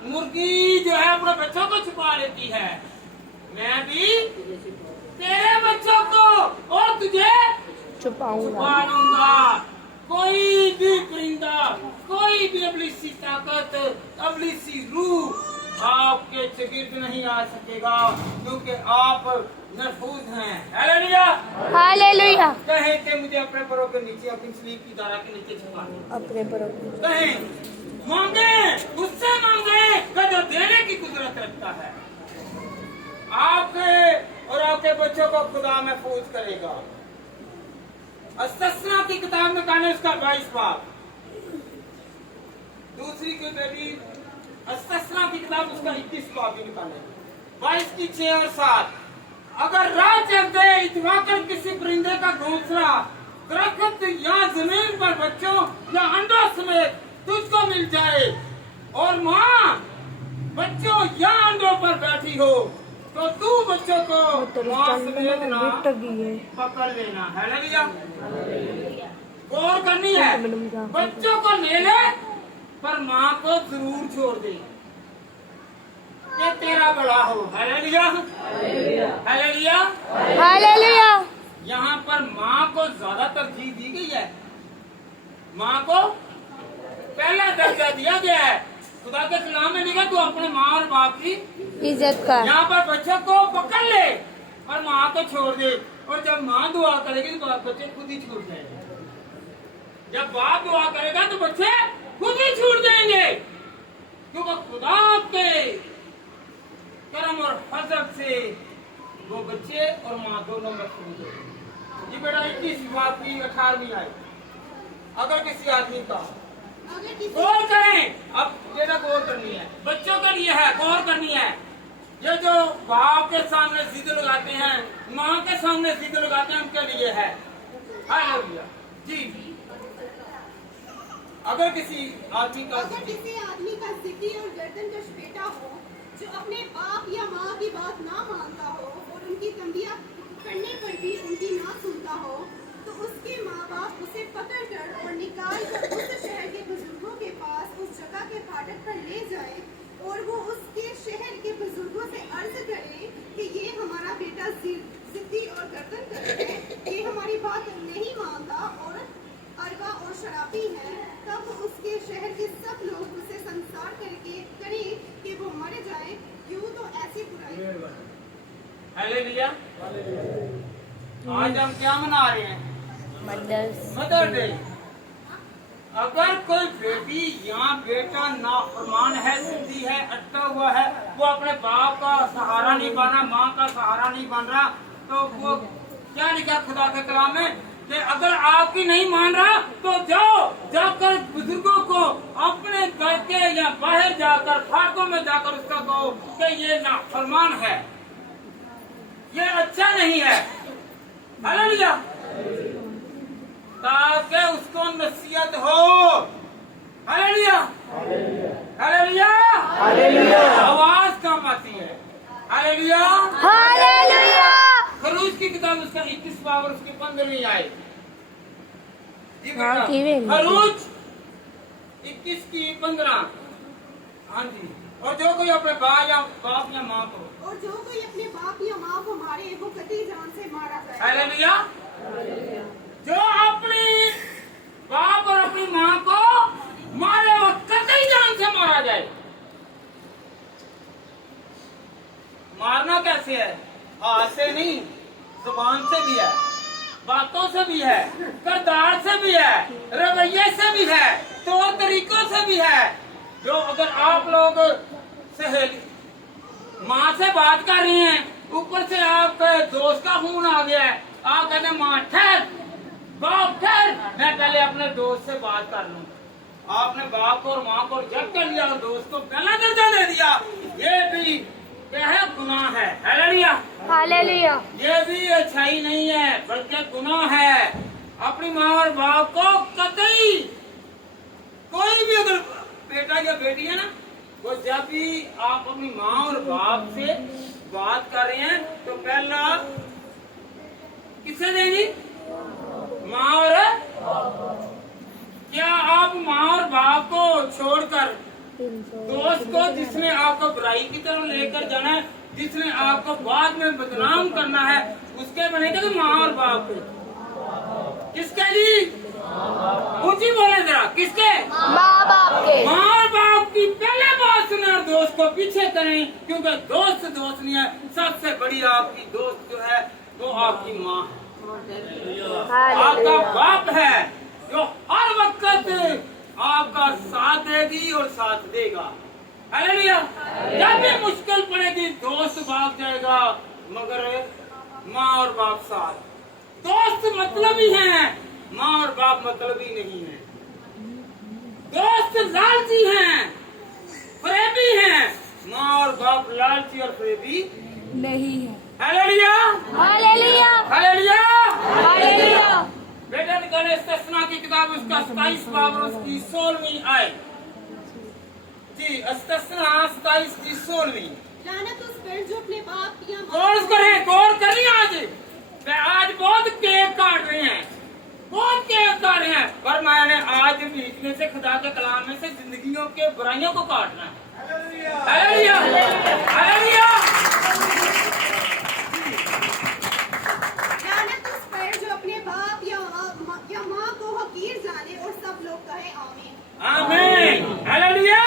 मुर्गी जो है अपने बच्चों को छुपा लेती है, मैं भी तेरे बच्चों को और तुझे छुपा लूंगा। कोई भी परिंदा, कोई भी अबलीसी ताकत, अबलीसी रूह आपके शागिर्द नहीं आ सकेगा, क्योंकि आप महफूज हैं। हालेलुया। हालेलुया। कहे कि मुझे अपने पैरों के नीचे, अपनी स्लीप की दारा के नीचे छुपा दो। अपने पर कहें मांगे, उससे मांगे कि जो देने की कुदरत रखता है। आपके और आपके बच्चों को खुदा महफूज करेगा। अस्तस्ना की किताब में कहने उसका 22 बाब, दूसरी की बेटी अस्तस्ना की किताब उसका 21 बाब भी निकाले, 22 की 6 और 7। अगर राह चलते इतवाकर किसी परिंदे का घोंसला दरख्त या जमीन पर बच्चों या अंडों समेत तुझको मिल जाए, और माँ बच्चों या अंडों पर बैठी हो, तो तू बच्चों को माँ समेत ना पकड़ लेना। हालेलुया। गौर करनी है, बच्चों को ले ले पर माँ को जरूर छोड़ दे कि तेरा बड़ा हो। हालेलुया। हालेलुया। हालेलुया। यहाँ पर माँ को ज्यादा तरजीह दी गई है, माँ को पहला दर्जा दिया गया है। खुदा के कलाम में लिखा तू अपने माँ और बाप की इज्जत कर। यहाँ पर बच्चों को पकड़ ले और माँ को छोड़ दे, और जब माँ दुआ करेगी तो बच्चे खुद ही छूट जाएंगे। जब बाप दुआ करेगा तो बच्चे खुद ही छूट जाएंगे, क्योंकि खुदा आपके करम और फजल से वो बच्चे और माँ दोनों में छूट जाएंगे। जी बेटा 21 बात की 18वीं आई। अगर किसी आदमी का अगर किसी गौर करें, अब बेटा गौर करनी है, बच्चों के लिए है, गौर करनी है। ये जो बाप के सामने जिद लगाते हैं, माँ के सामने जिद लगाते हैं, उनके लिए है। हालेलुया। जी अगर किसी आदमी का जिद्दी और गर्दनकश बेटा हो, जो अपने बाप या माँ की बात ना मानता हो और उनकी तंबिया करने पर भी उनकी ना सुनता हो, तो उसके माँ बाप उसे पकड़कर और निकाल कर उस शहर के बुजुर्गों के पास उस जगह के फाटक पर ले जाए, और वो उसके शहर के बुजुर्गों से अर्ज करे कि ये हमारा बेटा जिद्दी और गर्दनकश है, ये हमारी बात नहीं मानता और अरवा और शराबी है। तब उसके शहर के सब लोग उसे संसार करके करें कि वो मर जाए। यूं तो ऐसी बुराई। हालेलुया। आज हम क्या मना रहे हैं? Mother day. अगर कोई बेटी या बेटा नाफरमान है, जिद्दी है, अटका हुआ है, वो अपने बाप का सहारा नहीं बन रहा, माँ का सहारा नहीं बन रहा, तो वो क्या लिखा खुदा के कलाम में कि अगर आपकी नहीं मान रहा तो जाओ, जाकर बुजुर्गों को अपने घर के या बाहर जाकर फाटकों में जाकर उसका कहो कि ये नाफरमान है, ये अच्छा नहीं है। हालेलुया। ताकि उसको नसीहत हो। हालेलुया। हालेलुया। हालेलुया। आवाज कम आती है। हालेलुया। हालेलुया। खरूज की किताब उसका 21 बाब और उसकी 15वीं आई। हाँ, की वे। खरूज 21 की 15। हाँ जी। और जो कोई अपने बाप या माँ को, और जो कोई अपने बाप या माँ को मारे, वो कतई जान से मारा जाए। हालेलुया। जो अपनी बाप और अपनी माँ को मारे वो कतई जान से मारा जाए। मारना कैसे है? हाथ से नहीं, जुबान से भी है, बातों से भी है, किरदार से भी है, रवैये से भी है, तौर तरीकों से भी है। जो अगर आप लोग सहेली माँ से बात कर रही हैं, ऊपर से आपके दोस्त का फोन आ गया है, आप कहते हैं माँ ठहर, बाप ठहर, मैं पहले अपने दोस्त से बात कर लूं। आपने बाप को और माँ को रिजेक्ट कर लिया और दोस्त को पहला दर्जा दे दिया, ये भी क्या है? गुनाह है। हालेलुया। हालेलुया। ये भी अच्छाई नहीं है, बल्कि गुनाह है। अपनी माँ और बाप को कतई, कोई भी अगर बेटा या बेटी है ना, वो जब भी आप अपनी माँ और बाप से बात कर रहे हैं तो पहला किससे देंगी? माँ और क्या आप माँ और बाप को छोड़कर दोस्त को, जिसने आपको बुराई की तरफ लेकर जाना है, जिसने आपको बाद में बदनाम करना है, उसके बनेगा तो माँ और बाप को। किसके लिए? ऊंची बोले जरा, किसके? माँ बाप के। माँ और बाप की पहले बात सुने और दोस्त को पीछे करें, क्योंकि दोस्त दोस्त नहीं है, सबसे बड़ी आपकी दोस्त जो है वो आपकी माँ है, आपका बाप है, जो हर वक्त आपका साथ देगी और साथ देगा। हालेलुया। जब भी मुश्किल पड़ेगी दोस्त भाग जाएगा, मगर माँ और बाप साथ। दोस्त मतलबी हैं, माँ और बाप मतलबी नहीं है। दोस्त लालची हैं, फरेबी हैं, माँ और बाप लालची और फरेबी नहीं है। Hallelujah, hallelujah, hallelujah. हालेलुया। बेटा निकाले इस्तिस्ना की किताब, उसका 27 बाब और उसकी 16वीं आयत। जी, इस्तिस्ना 27 की 16वीं। लानत उस पर जो अपने बाप या गौर करिए। आज बहुत केक काट रहे हैं, बहुत केक काट रहे हैं, पर मैंने आज बीच में से खुदा के कलाम में से जिंदगियों के बुराइयों को काटना है। Hallelujah, hallelujah. लानत उस पर जो अपने बाप या माँ को हकीर जाने और सब लोग कहे आमीन। आमीन, हालेलुया।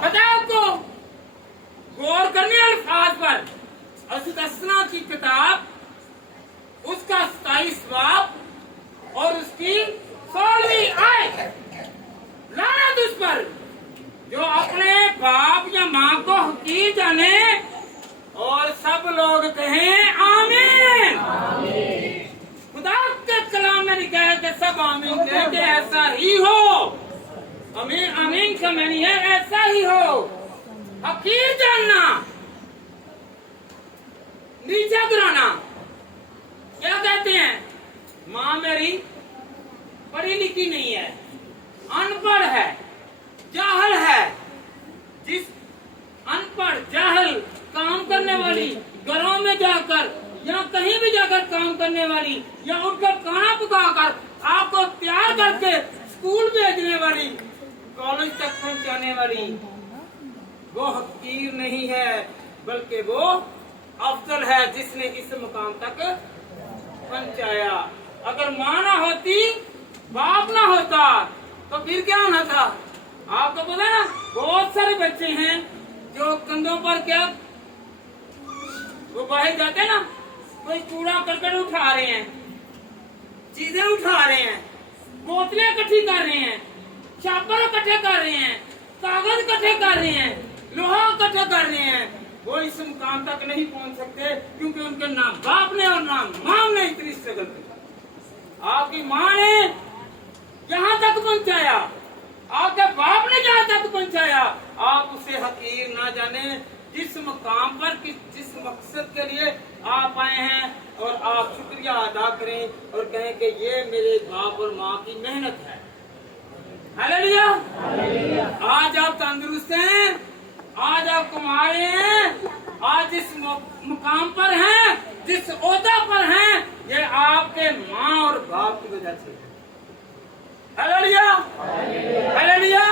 पता है आपको, गौर करने अल्फाज पर। इस्तिस्ना की किताब, उसका 27 बाब और उसकी 16वीं आयत। लानत उस पर जो अपने बाप या माँ को हकीर जाने और सब लोग कहें आमीन। खुदा के कलाम में लिखा है कि सब आमीन कहें कि ऐसा ही हो। आमीन, आमीन का मानी है ऐसा ही हो। हकीर जानना, नीचा गिराना। क्या कहते हैं, माँ मेरी पढ़ी लिखी नहीं है, अनपढ़ है, जाहल है। जिस अनपढ़ जाहल काम करने वाली, घरों में जाकर या कहीं भी जाकर काम करने वाली, या उनका खाना पकाकर आपको तैयार करके स्कूल भेजने वाली, कॉलेज तक पहुंचाने वाली, वो हकीर नहीं है, बल्कि वो अफजल है जिसने इस मुकाम तक पहुंचाया। अगर माँ ना होती, बाप ना होता, तो फिर क्या होना था? आपको पता है ना, बहुत सारे बच्चे हैं जो कंधों पर क्या, वो बाहर जाते हैं ना, कोई कूड़ा करकट उठा रहे हैं, चीजें उठा रहे हैं, बोतलें इकट्ठी कर रहे हैं, चापर इकट्ठे कर रहे हैं, कागज इकट्ठे कर रहे हैं, लोहा इकट्ठा कर रहे हैं। वो इस मुकाम तक नहीं पहुंच सकते, क्योंकि उनके ना बाप ने और ना माँ ने इतनी स्ट्रगल की। आपकी माँ ने यहाँ तक पहुंचाया, आपके बाप ने जहाँ तक पहुंचाया, आप उसे हकीर ना जाने। जिस मुकाम पर जिस मकसद के लिए आप आए हैं, और आप शुक्रिया अदा करें और कहें कि ये मेरे बाप और माँ की मेहनत है। हालेलुया। आज आप तंदुरुस्त हैं, आज आप कमा रहे हैं, आज जिस मुकाम पर हैं, जिस ओहदा पर हैं, ये आपके माँ और बाप की वजह से। Hallelujah, hallelujah.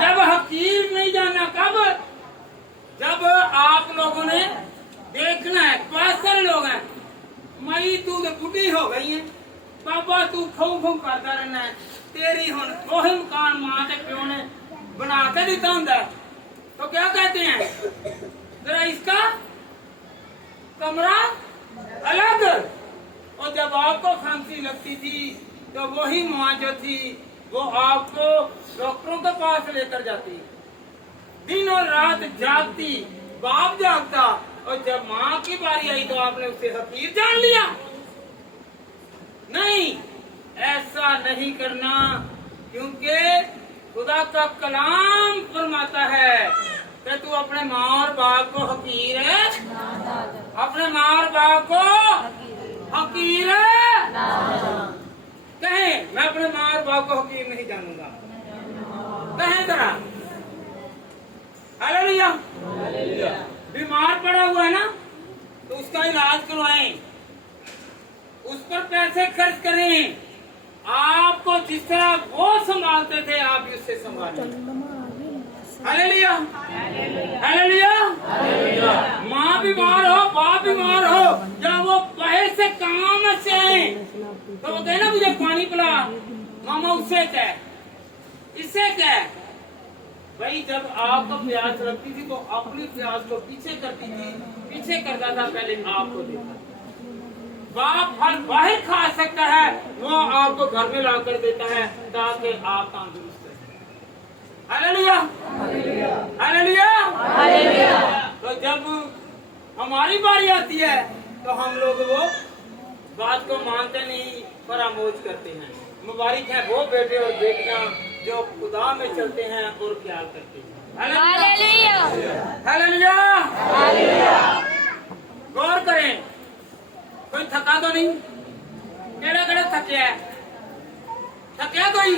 जब हकीर नहीं जाना, कब? जब आप लोगों ने देखना है, बहुत सारे लोग हैं, मई तू तो बुढ़ी हो गई है, बाबा तू खाऊ खाऊ करता रहना है, तेरी हुन कोई मकान मां के प्यो ने बना के दिता होंगे, तो क्या कहते हैं, जरा इसका कमरा अलग। और जब आपको खांसी लगती थी, तो वही माँ जो थी वो आपको डॉक्टरों के पास लेकर जाती, दिन और रात जागती, बाप जागता, और जब माँ की बारी आई तो आपने उसे हकीर जान लिया। नहीं, ऐसा नहीं करना, क्योंकि खुदा का कलाम फरमाता है कि तू अपने माँ और बाप को हकीर है, अपने माँ और बाप को हकीर है। कहें, मैं अपने माँ और बाप को हकीर नहीं जानूंगा। कहें जरा। हालेलुया। बीमार पड़ा हुआ है ना, तो उसका इलाज करवाएं, उस पर पैसे खर्च करें। आपको जिस तरह वो संभालते थे, आप भी उससे संभालें। Hallelujah, hallelujah. माँ बीमार हो, बाप बीमार हो, या वो बाहर से काम से आए, तो वो कहे ना मुझे पानी पिला, मामा उससे कह, इससे कह, भाई जब आपको प्यास लगती थी तो अपनी प्यास को पीछे करती थी, पीछे करता था, पहले आपको देता। बाप फल बाहर खा सकता है, वो आपको घर में ला कर देता है ताकि आप तंदुरुस्त रहें। Hallelujah, hallelujah, hallelujah. तो जब हमारी बारी आती है तो हम लोग वो बात को मानते नहीं, फरामोश करते हैं। मुबारक है वो बेटे और बेटियां जो खुदा में चलते हैं और प्यार करते हैं। Hallelujah, hallelujah, hallelujah. गौर करें, कोई थका तो नहीं? केड़े केड़े थके है? थकिया कोई?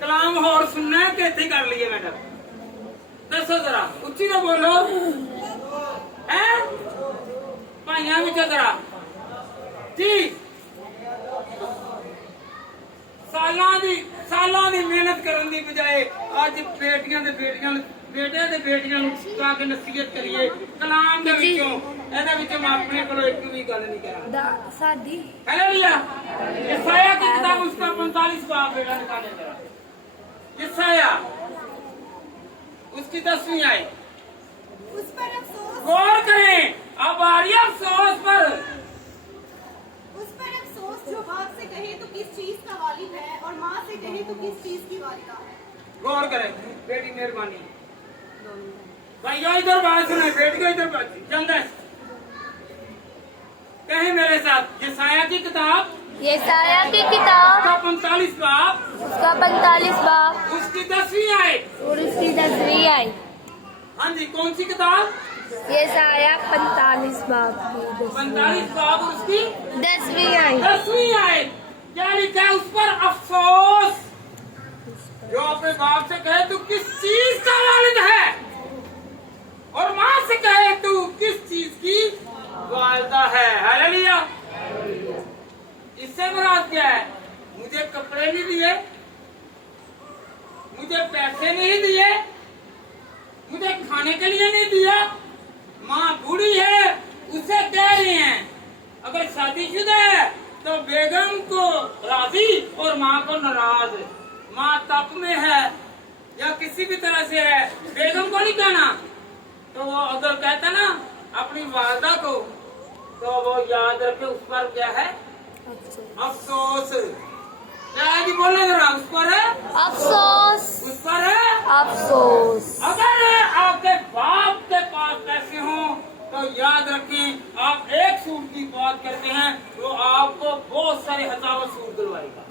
कलाम और सुनना है कि इतने कर लिए मैडम? दसो जरा, उच्ची तो बोलो है भाइयों में जरा जी। सालां दी मेहनत करने की बजाय आज बेटियां दे बेटियां बेटे ते बेटियां नूं सुता के नसीहत करिए कलाम दे विचों। ਇਹਦੇ ਵਿੱਚ मैं अपने को एक भी गल नहीं करा। शादी हालेलुया। यशायाह की किताब उसका 45 बाब बेटा निकाले जरा। यशायाह उसकी 10वीं आयत। उस पर अफसोस, गौर करें, अब आ रही है अफसोस पर। उस पर अफसोस जो बाप से कहे तो किस चीज का वालिद है और माँ से कहे तो किस चीज की वालिदा है। गौर करें बेटी, मेहरबानी भाइयों इधर बात सुने, बेटी को इधर बात चंदा कहे मेरे साथ। यशायाह की किताब, यशायाह की किताब उसका 45 बाब, उसका 45 बाब उसकी 10वीं आयत और उसकी 10वीं आई। हाँ जी, कौन सी किताब? यशायाह 45 बाब की 45 बाब और उसकी 10वीं आई। 10वीं आयत। क्या लिखा है उस पर? अफसोस जो अपने बाप से कहे तू किस चीज का वालिद है और माँ से कहे तू किस चीज की वालिदा है। हालेलुया। इससे मुराद क्या है? मुझे कपड़े नहीं दिए, मुझे पैसे नहीं दिए, मुझे खाने के लिए नहीं दिया। माँ बूढ़ी है, उसे कह रही हैं अगर शादीशुदा है तो बेगम को राजी और माँ को नाराज। माँ तप में है या किसी भी तरह से है, बेगम को नहीं कहना। तो वो अगर कहता ना अपनी वालदा को तो वो याद रखे उस पर क्या है? अफसोस। क्या है जी, बोले जरा, उस पर है अफसोस, उस पर है अफसोस। अगर आपके बाप के पास पैसे हों तो याद रखें आप एक सूट की बात करते हैं वो आपको बहुत सारे हजारों सूट दिलवाएगा।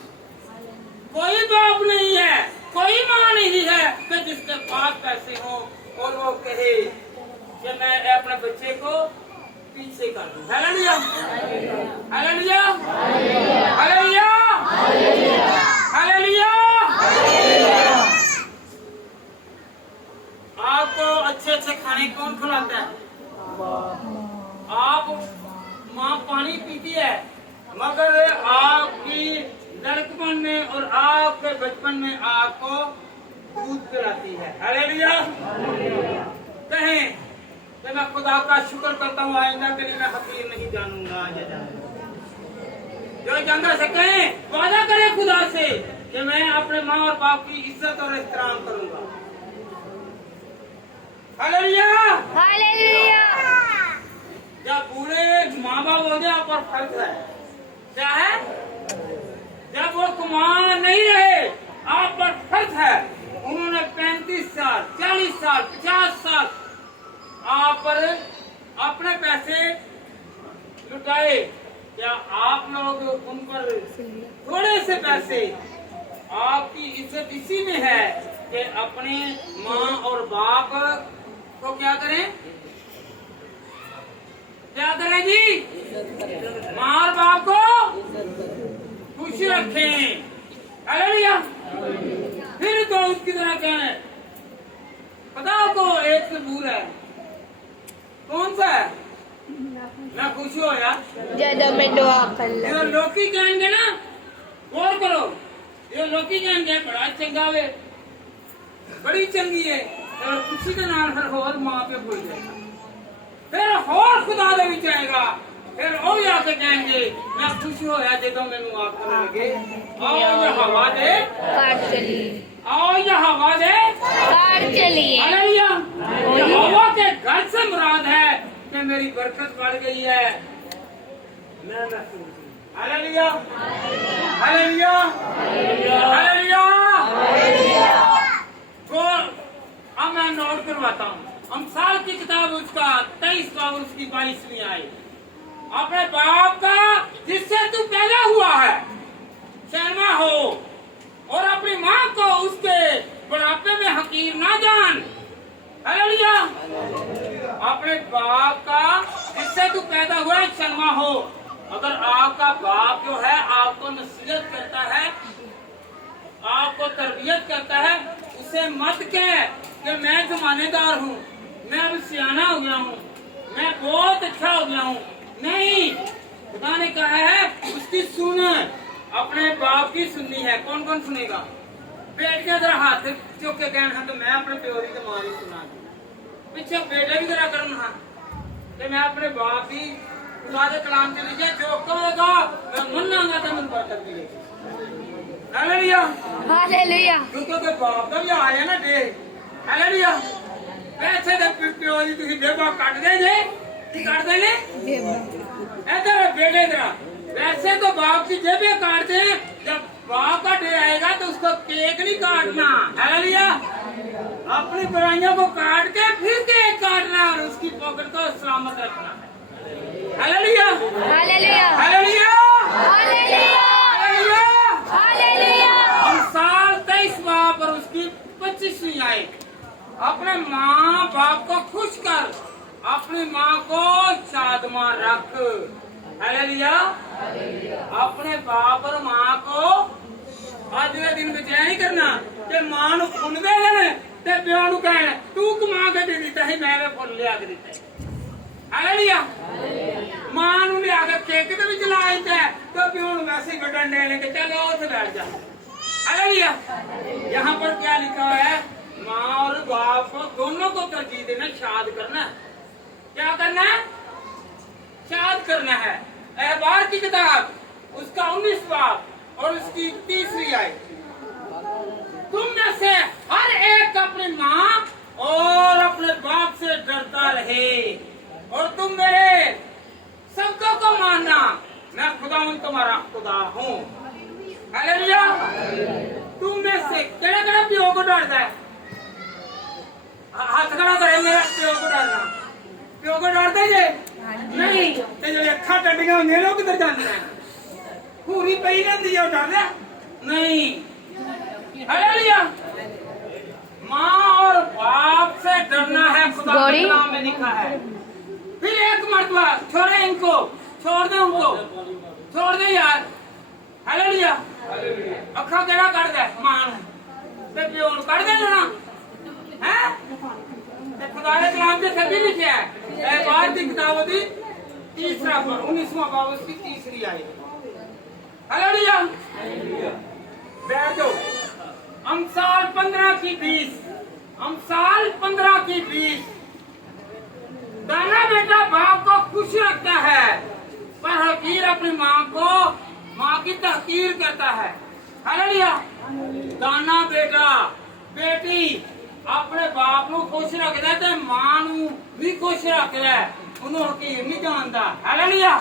कोई बाप नहीं है, कोई माँ नहीं है कि जिसके पास पैसे हों और वो कहे कि मैं अपने बच्चे को पीछे कर दूं। Hallelujah, hallelujah, hallelujah, hallelujah. आपको अच्छे अच्छे खाने कौन खिलाता है? आप माँ पानी पीती है मगर आपकी लड़कपन में और आपके बचपन में आपको दूध पिलाती है। हालेलुया। कहें कि मैं खुदा का शुक्र करता हूँ, आइंदा के लिए मैं हकीर नहीं जानूंगा या जानूंगा। जो जानता से कहें, वादा करें खुदा से कि मैं अपने माँ और बाप की इज्जत और एहतराम करूंगा। Hallelujah, hallelujah. जब पूरे माँ बाप हो गया पर फर्क है क्या है? जब वो कमा नहीं रहे आप पर फर्क है। उन्होंने 35 साल 40 साल 50 साल आप पर अपने पैसे लुटाए। क्या आप लोग उन पर थोड़े से पैसे? आपकी इज्जत इसी में है कि अपने माँ और बाप को क्या करें? क्या करें जी? माँ और बाप को खुश रखें। हालेलुया। फिर तो उसकी तरह क्या है पता आपको? एक से भूल है, कौन सा है? मैं खुश हो यार जदों मैं दुआ कर ये लगी। लोकी कहेंगे ना, गौर करो, ये लोकी कहेंगे बड़ा चंगा वे, बड़ी चंगी है, और खुशी के नाम फिर होर माँ पे भूल जाएगा, फिर होर खुदा दे विच आएगा, फिर वो आके कहेंगे मैं खुश होया जदों मैनू आप लगे आओ जो हवा दे काट चली। और ये हवा दे कार चलिए हालेलुया। यहोवा के घर से मुराद है कि मेरी बरकत बढ़ गई है। Hallelujah hallelujah hallelujah. अब मैं नोट करवाता हूँ। अमसाल की किताब उसका 23वां उसकी 22वीं आई। अपने बाप का जिससे तू पैदा हुआ है शर्मा हो, और अपनी माँ को उसके बुढ़ापे में हकीर ना जान। हालेलुया। अपने बाप का जिससे तू पैदा हुआ है शर्मा हो। अगर आपका बाप जो है आपको नसीहत करता है, आपको तरबियत करता है, उसे मत कह कि मैं जमानेदार हूँ, मैं अब सियाना हो गया हूँ, मैं बहुत अच्छा हो गया हूँ। नहीं, खुदा ने कहा है उसकी सुन। अपने बाप की सुननी है। कौन कौन सुनेगा? बेटियां जरा हाथ चुक के कहना तो मैं अपने प्योरी के मारी सुना दी। पीछे बेटे भी जरा करना कि मैं अपने बाप की खुदा के कलाम के लिए जो कहेगा मैं मनांगा तो मैं बरकत मिलेगी। हालेलुया हालेलुया क्योंकि बाप का भी आया ना डे। हालेलुया। वैसे तो प्योरी तुम बेबा कट देंगे कि कट देंगे इधर बेटे जरा। वैसे तो बाप की जेबें काटते हैं, जब बाप का डे आएगा तो उसको केक नहीं काटना। हालेलुया। अपनी बुराइयों को काट के फिर केक काटना और उसकी पॉकेट को सलामत रखना। Hallelujah hallelujah hallelujah hallelujah hallelujah. Hallelujah. अमसाल 23वां पर उसकी 25वीं आई। अपने माँ बाप को खुश कर, अपनी माँ को शादमा रख। हालेलुया। अपने बाप और माँ को आज के दिन में जय नहीं करना कि मां नु फुल देगा ना ते प्यो नु कहना तू कमा के दे दिता है, मैं फुल लिया के दिता है। हालेलुया। मां नु लिया के केक ते भी जला देता है तो प्यो नु वैसे ही गड्ढा ले के चलो उसे बैठ जा। हालेलुया। यहाँ पर क्या लिखा है? माँ और बाप को दोनों को तरजीह देना, शाद करना है। क्या करना है? शाद करना है। अहबार की किताब उसका 19वां और उसकी 30वीं आई। तुम में से हर एक अपनी माँ और अपने बाप से डरता रहे और तुम मेरे शब्दों को मानना, मैं खुदा हूँ, तुम्हारा खुदा हूँ। हालेलुया। तुम में से केड़ा केड़ा प्यो को डरता है? हाथ खड़ा करे मेरा प्यो को डरना। प्यो को डरते है नहीं ते जो अखा टंडियां होंगे लोग किधर जाते हैं? पूरी पई रहती है डर नहीं। हालेलुया। माँ और बाप से डरना है, खुदा के कलाम में लिखा है। फिर एक मर्तबा छोड़े इनको, छोड़ दे उनको, छोड़ दे यार। हालेलुया। अखा केड़ा कर दे मां ते प्यो नु कर दे ना है। ते खुदा के कलाम में सभी लिखा है। अहबार की किताब दी 3वां पर 19वां बाब उसकी 3री आई। हालेलुया। बैठ जाओ। अमसाल 15 की 20। अमसाल 15 की 20। दाना बेटा बाप को खुश रखता है पर हकीर अपनी माँ को माँ की तहकीर करता है। हालेलुया। दाना बेटा बेटी अपने बाप को खुश रखता है तो माँ नू भी खुश रखता है, उन्होंने हकीर नहीं जानता। हालेलुया।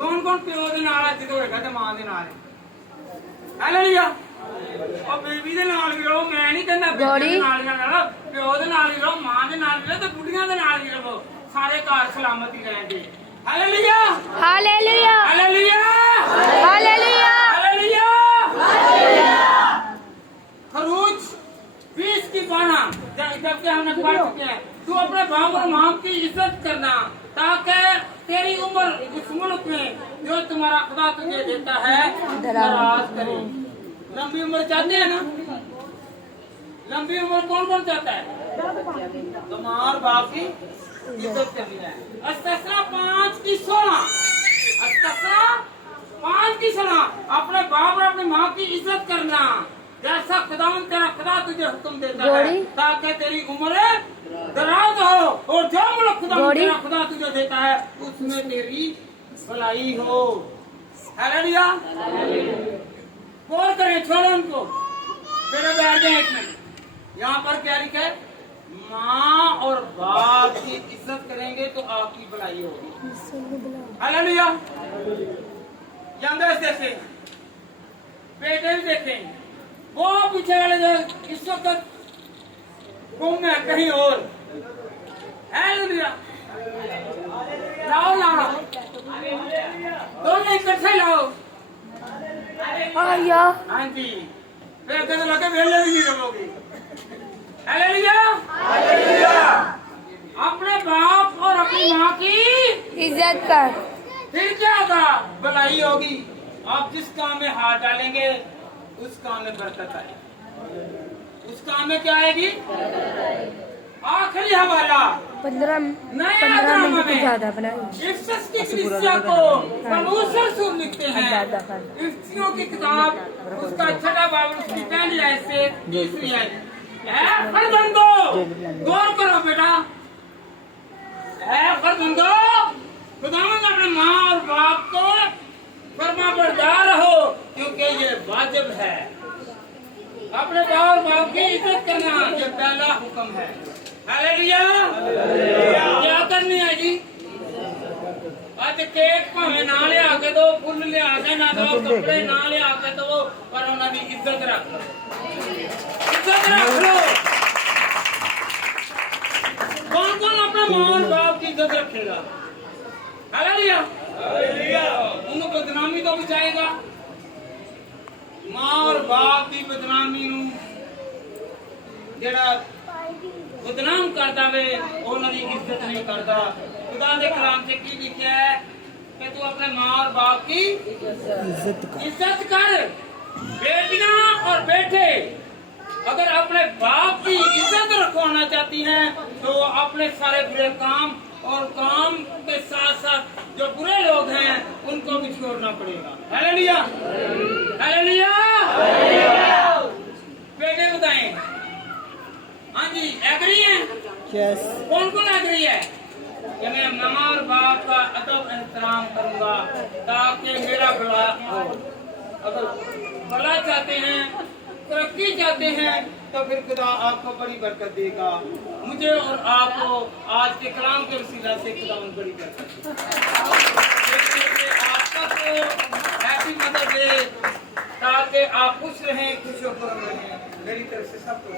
कौन कौन प्यो दे नाल जिद होएगा ते मां दे नाल? हालेलुया। और बेबी दे नाल भी रहो, मैं नहीं कहंदा बेबी दे नाल भी रहो, प्यो दे नाल भी रहो, मां दे नाल भी रहो ते बुढ़ियां दे नाल भी रहो, सारे घर सलामती रहेंगे। Hallelujah hallelujah hallelujah hallelujah hallelujah. खरूज 20 की 12 जबकि हमने पढ़ चुके हैं। तू अपने बाप और माँ की इज्जत करना ताकि तेरी उम्र उस मुल्क में जो तुम्हारा खुदा तुझे देता है दराज करे। लंबी उम्र चाहते हैं ना? लंबी उम्र कौन कौन चाहता है? तो माँ और बाप की इज्जत करनी है। अस्तिया 5 की 16। अस्तिया 5 की 16। अपने बाप और अपनी माँ की इज्जत करना जैसा खुदावन तेरा खुदा तुझे हुक्म देता है ताकि तेरी उम्र दराज हो और जो मुल्क खुदावन तेरा खुदा तुझे देता है उसमें तेरी भलाई हो। हालेलुया। गौर करें, छोड़ो उनको। मेरे बैठ जाए 1 मिनट। यहाँ पर क्या लिखा है? माँ और बाप की इज्जत करेंगे तो आपकी भलाई होगी। हालेलुया। यंगर्स देखें, बेटे भी देखें, वो पीछे वाले जो इस वक्त गुम है कहीं और। हालेलुया। लाओ लाओ, दोनों इकट्ठे लाओ। आया हाँ जी, फिर कहने लगे वेले भी नहीं रहोगे। हालेलुया। अपने बाप और अपनी माँ की इज्जत कर। फिर क्या होगा? भलाई होगी। आप जिस काम में हाथ डालेंगे उस काम में बरकत आएगी। उस काम में क्या आएगी? आखिरी हवाला 15 मिनट से ज्यादा बनाए। इफ्सस की कलीसिया को पलूसर सूर लिखते हैं। इफ्सियों की किताब उसका 6वां बाब उसकी 1 आयत से 30वीं आयत। फर्जंदो, गौर करो बेटा। फर्जंदो, खुदावंद अपने माँ और बाप को फरमाबरदार रहो क्योंकि ये वाजिब है। अपने माँ और बाप की इज्जत करना ये पहला हुक्म है। हालेलुया। क्या करनी है जी? आज केक भावे ना ले आके दो, फुल ले आके ना दो, कपड़े ना ले आके दो, पर उन्होंने इज्जत रख लो। इज्जत रख लो। कौन कौन अपने माँ और बाप की इज्जत रखेगा? हालेलुया। उनको बदनामी तो बचाएगा। माँ और बाप की बदनामी नूं जेड़ा बदनाम करता वे उन्होंने इज्जत नहीं करता। खुदा दे कलाम से की लिखा है कि तू अपने माँ और बाप की इज्जत कर। बेटियां और बेटे अगर अपने बाप की इज्जत रखवाना चाहती हैं तो अपने सारे बुरे काम और काम के साथ साथ जो बुरे लोग हैं उनको भी छोड़ना पड़ेगा। हालेलुया। हालेलुया। बेटे बताएं। हाँ जी, एग्री है? यस। कौन कौन एग्री है कि मैं माँ और बाप का अदब एहतराम करूंगा ताकि मेरा भला हो? अगर भला चाहते हैं, तरक्की चाहते हैं तो फिर खुदा आपको बड़ी बरकत देगा। मुझे और आपको आज के कलाम के वसीला से खुदा बड़ी बरकत आपका हैप्पी मदर डे, ताकि आप खुश रहें, खुश होकर रहें। मेरी तरफ से सबको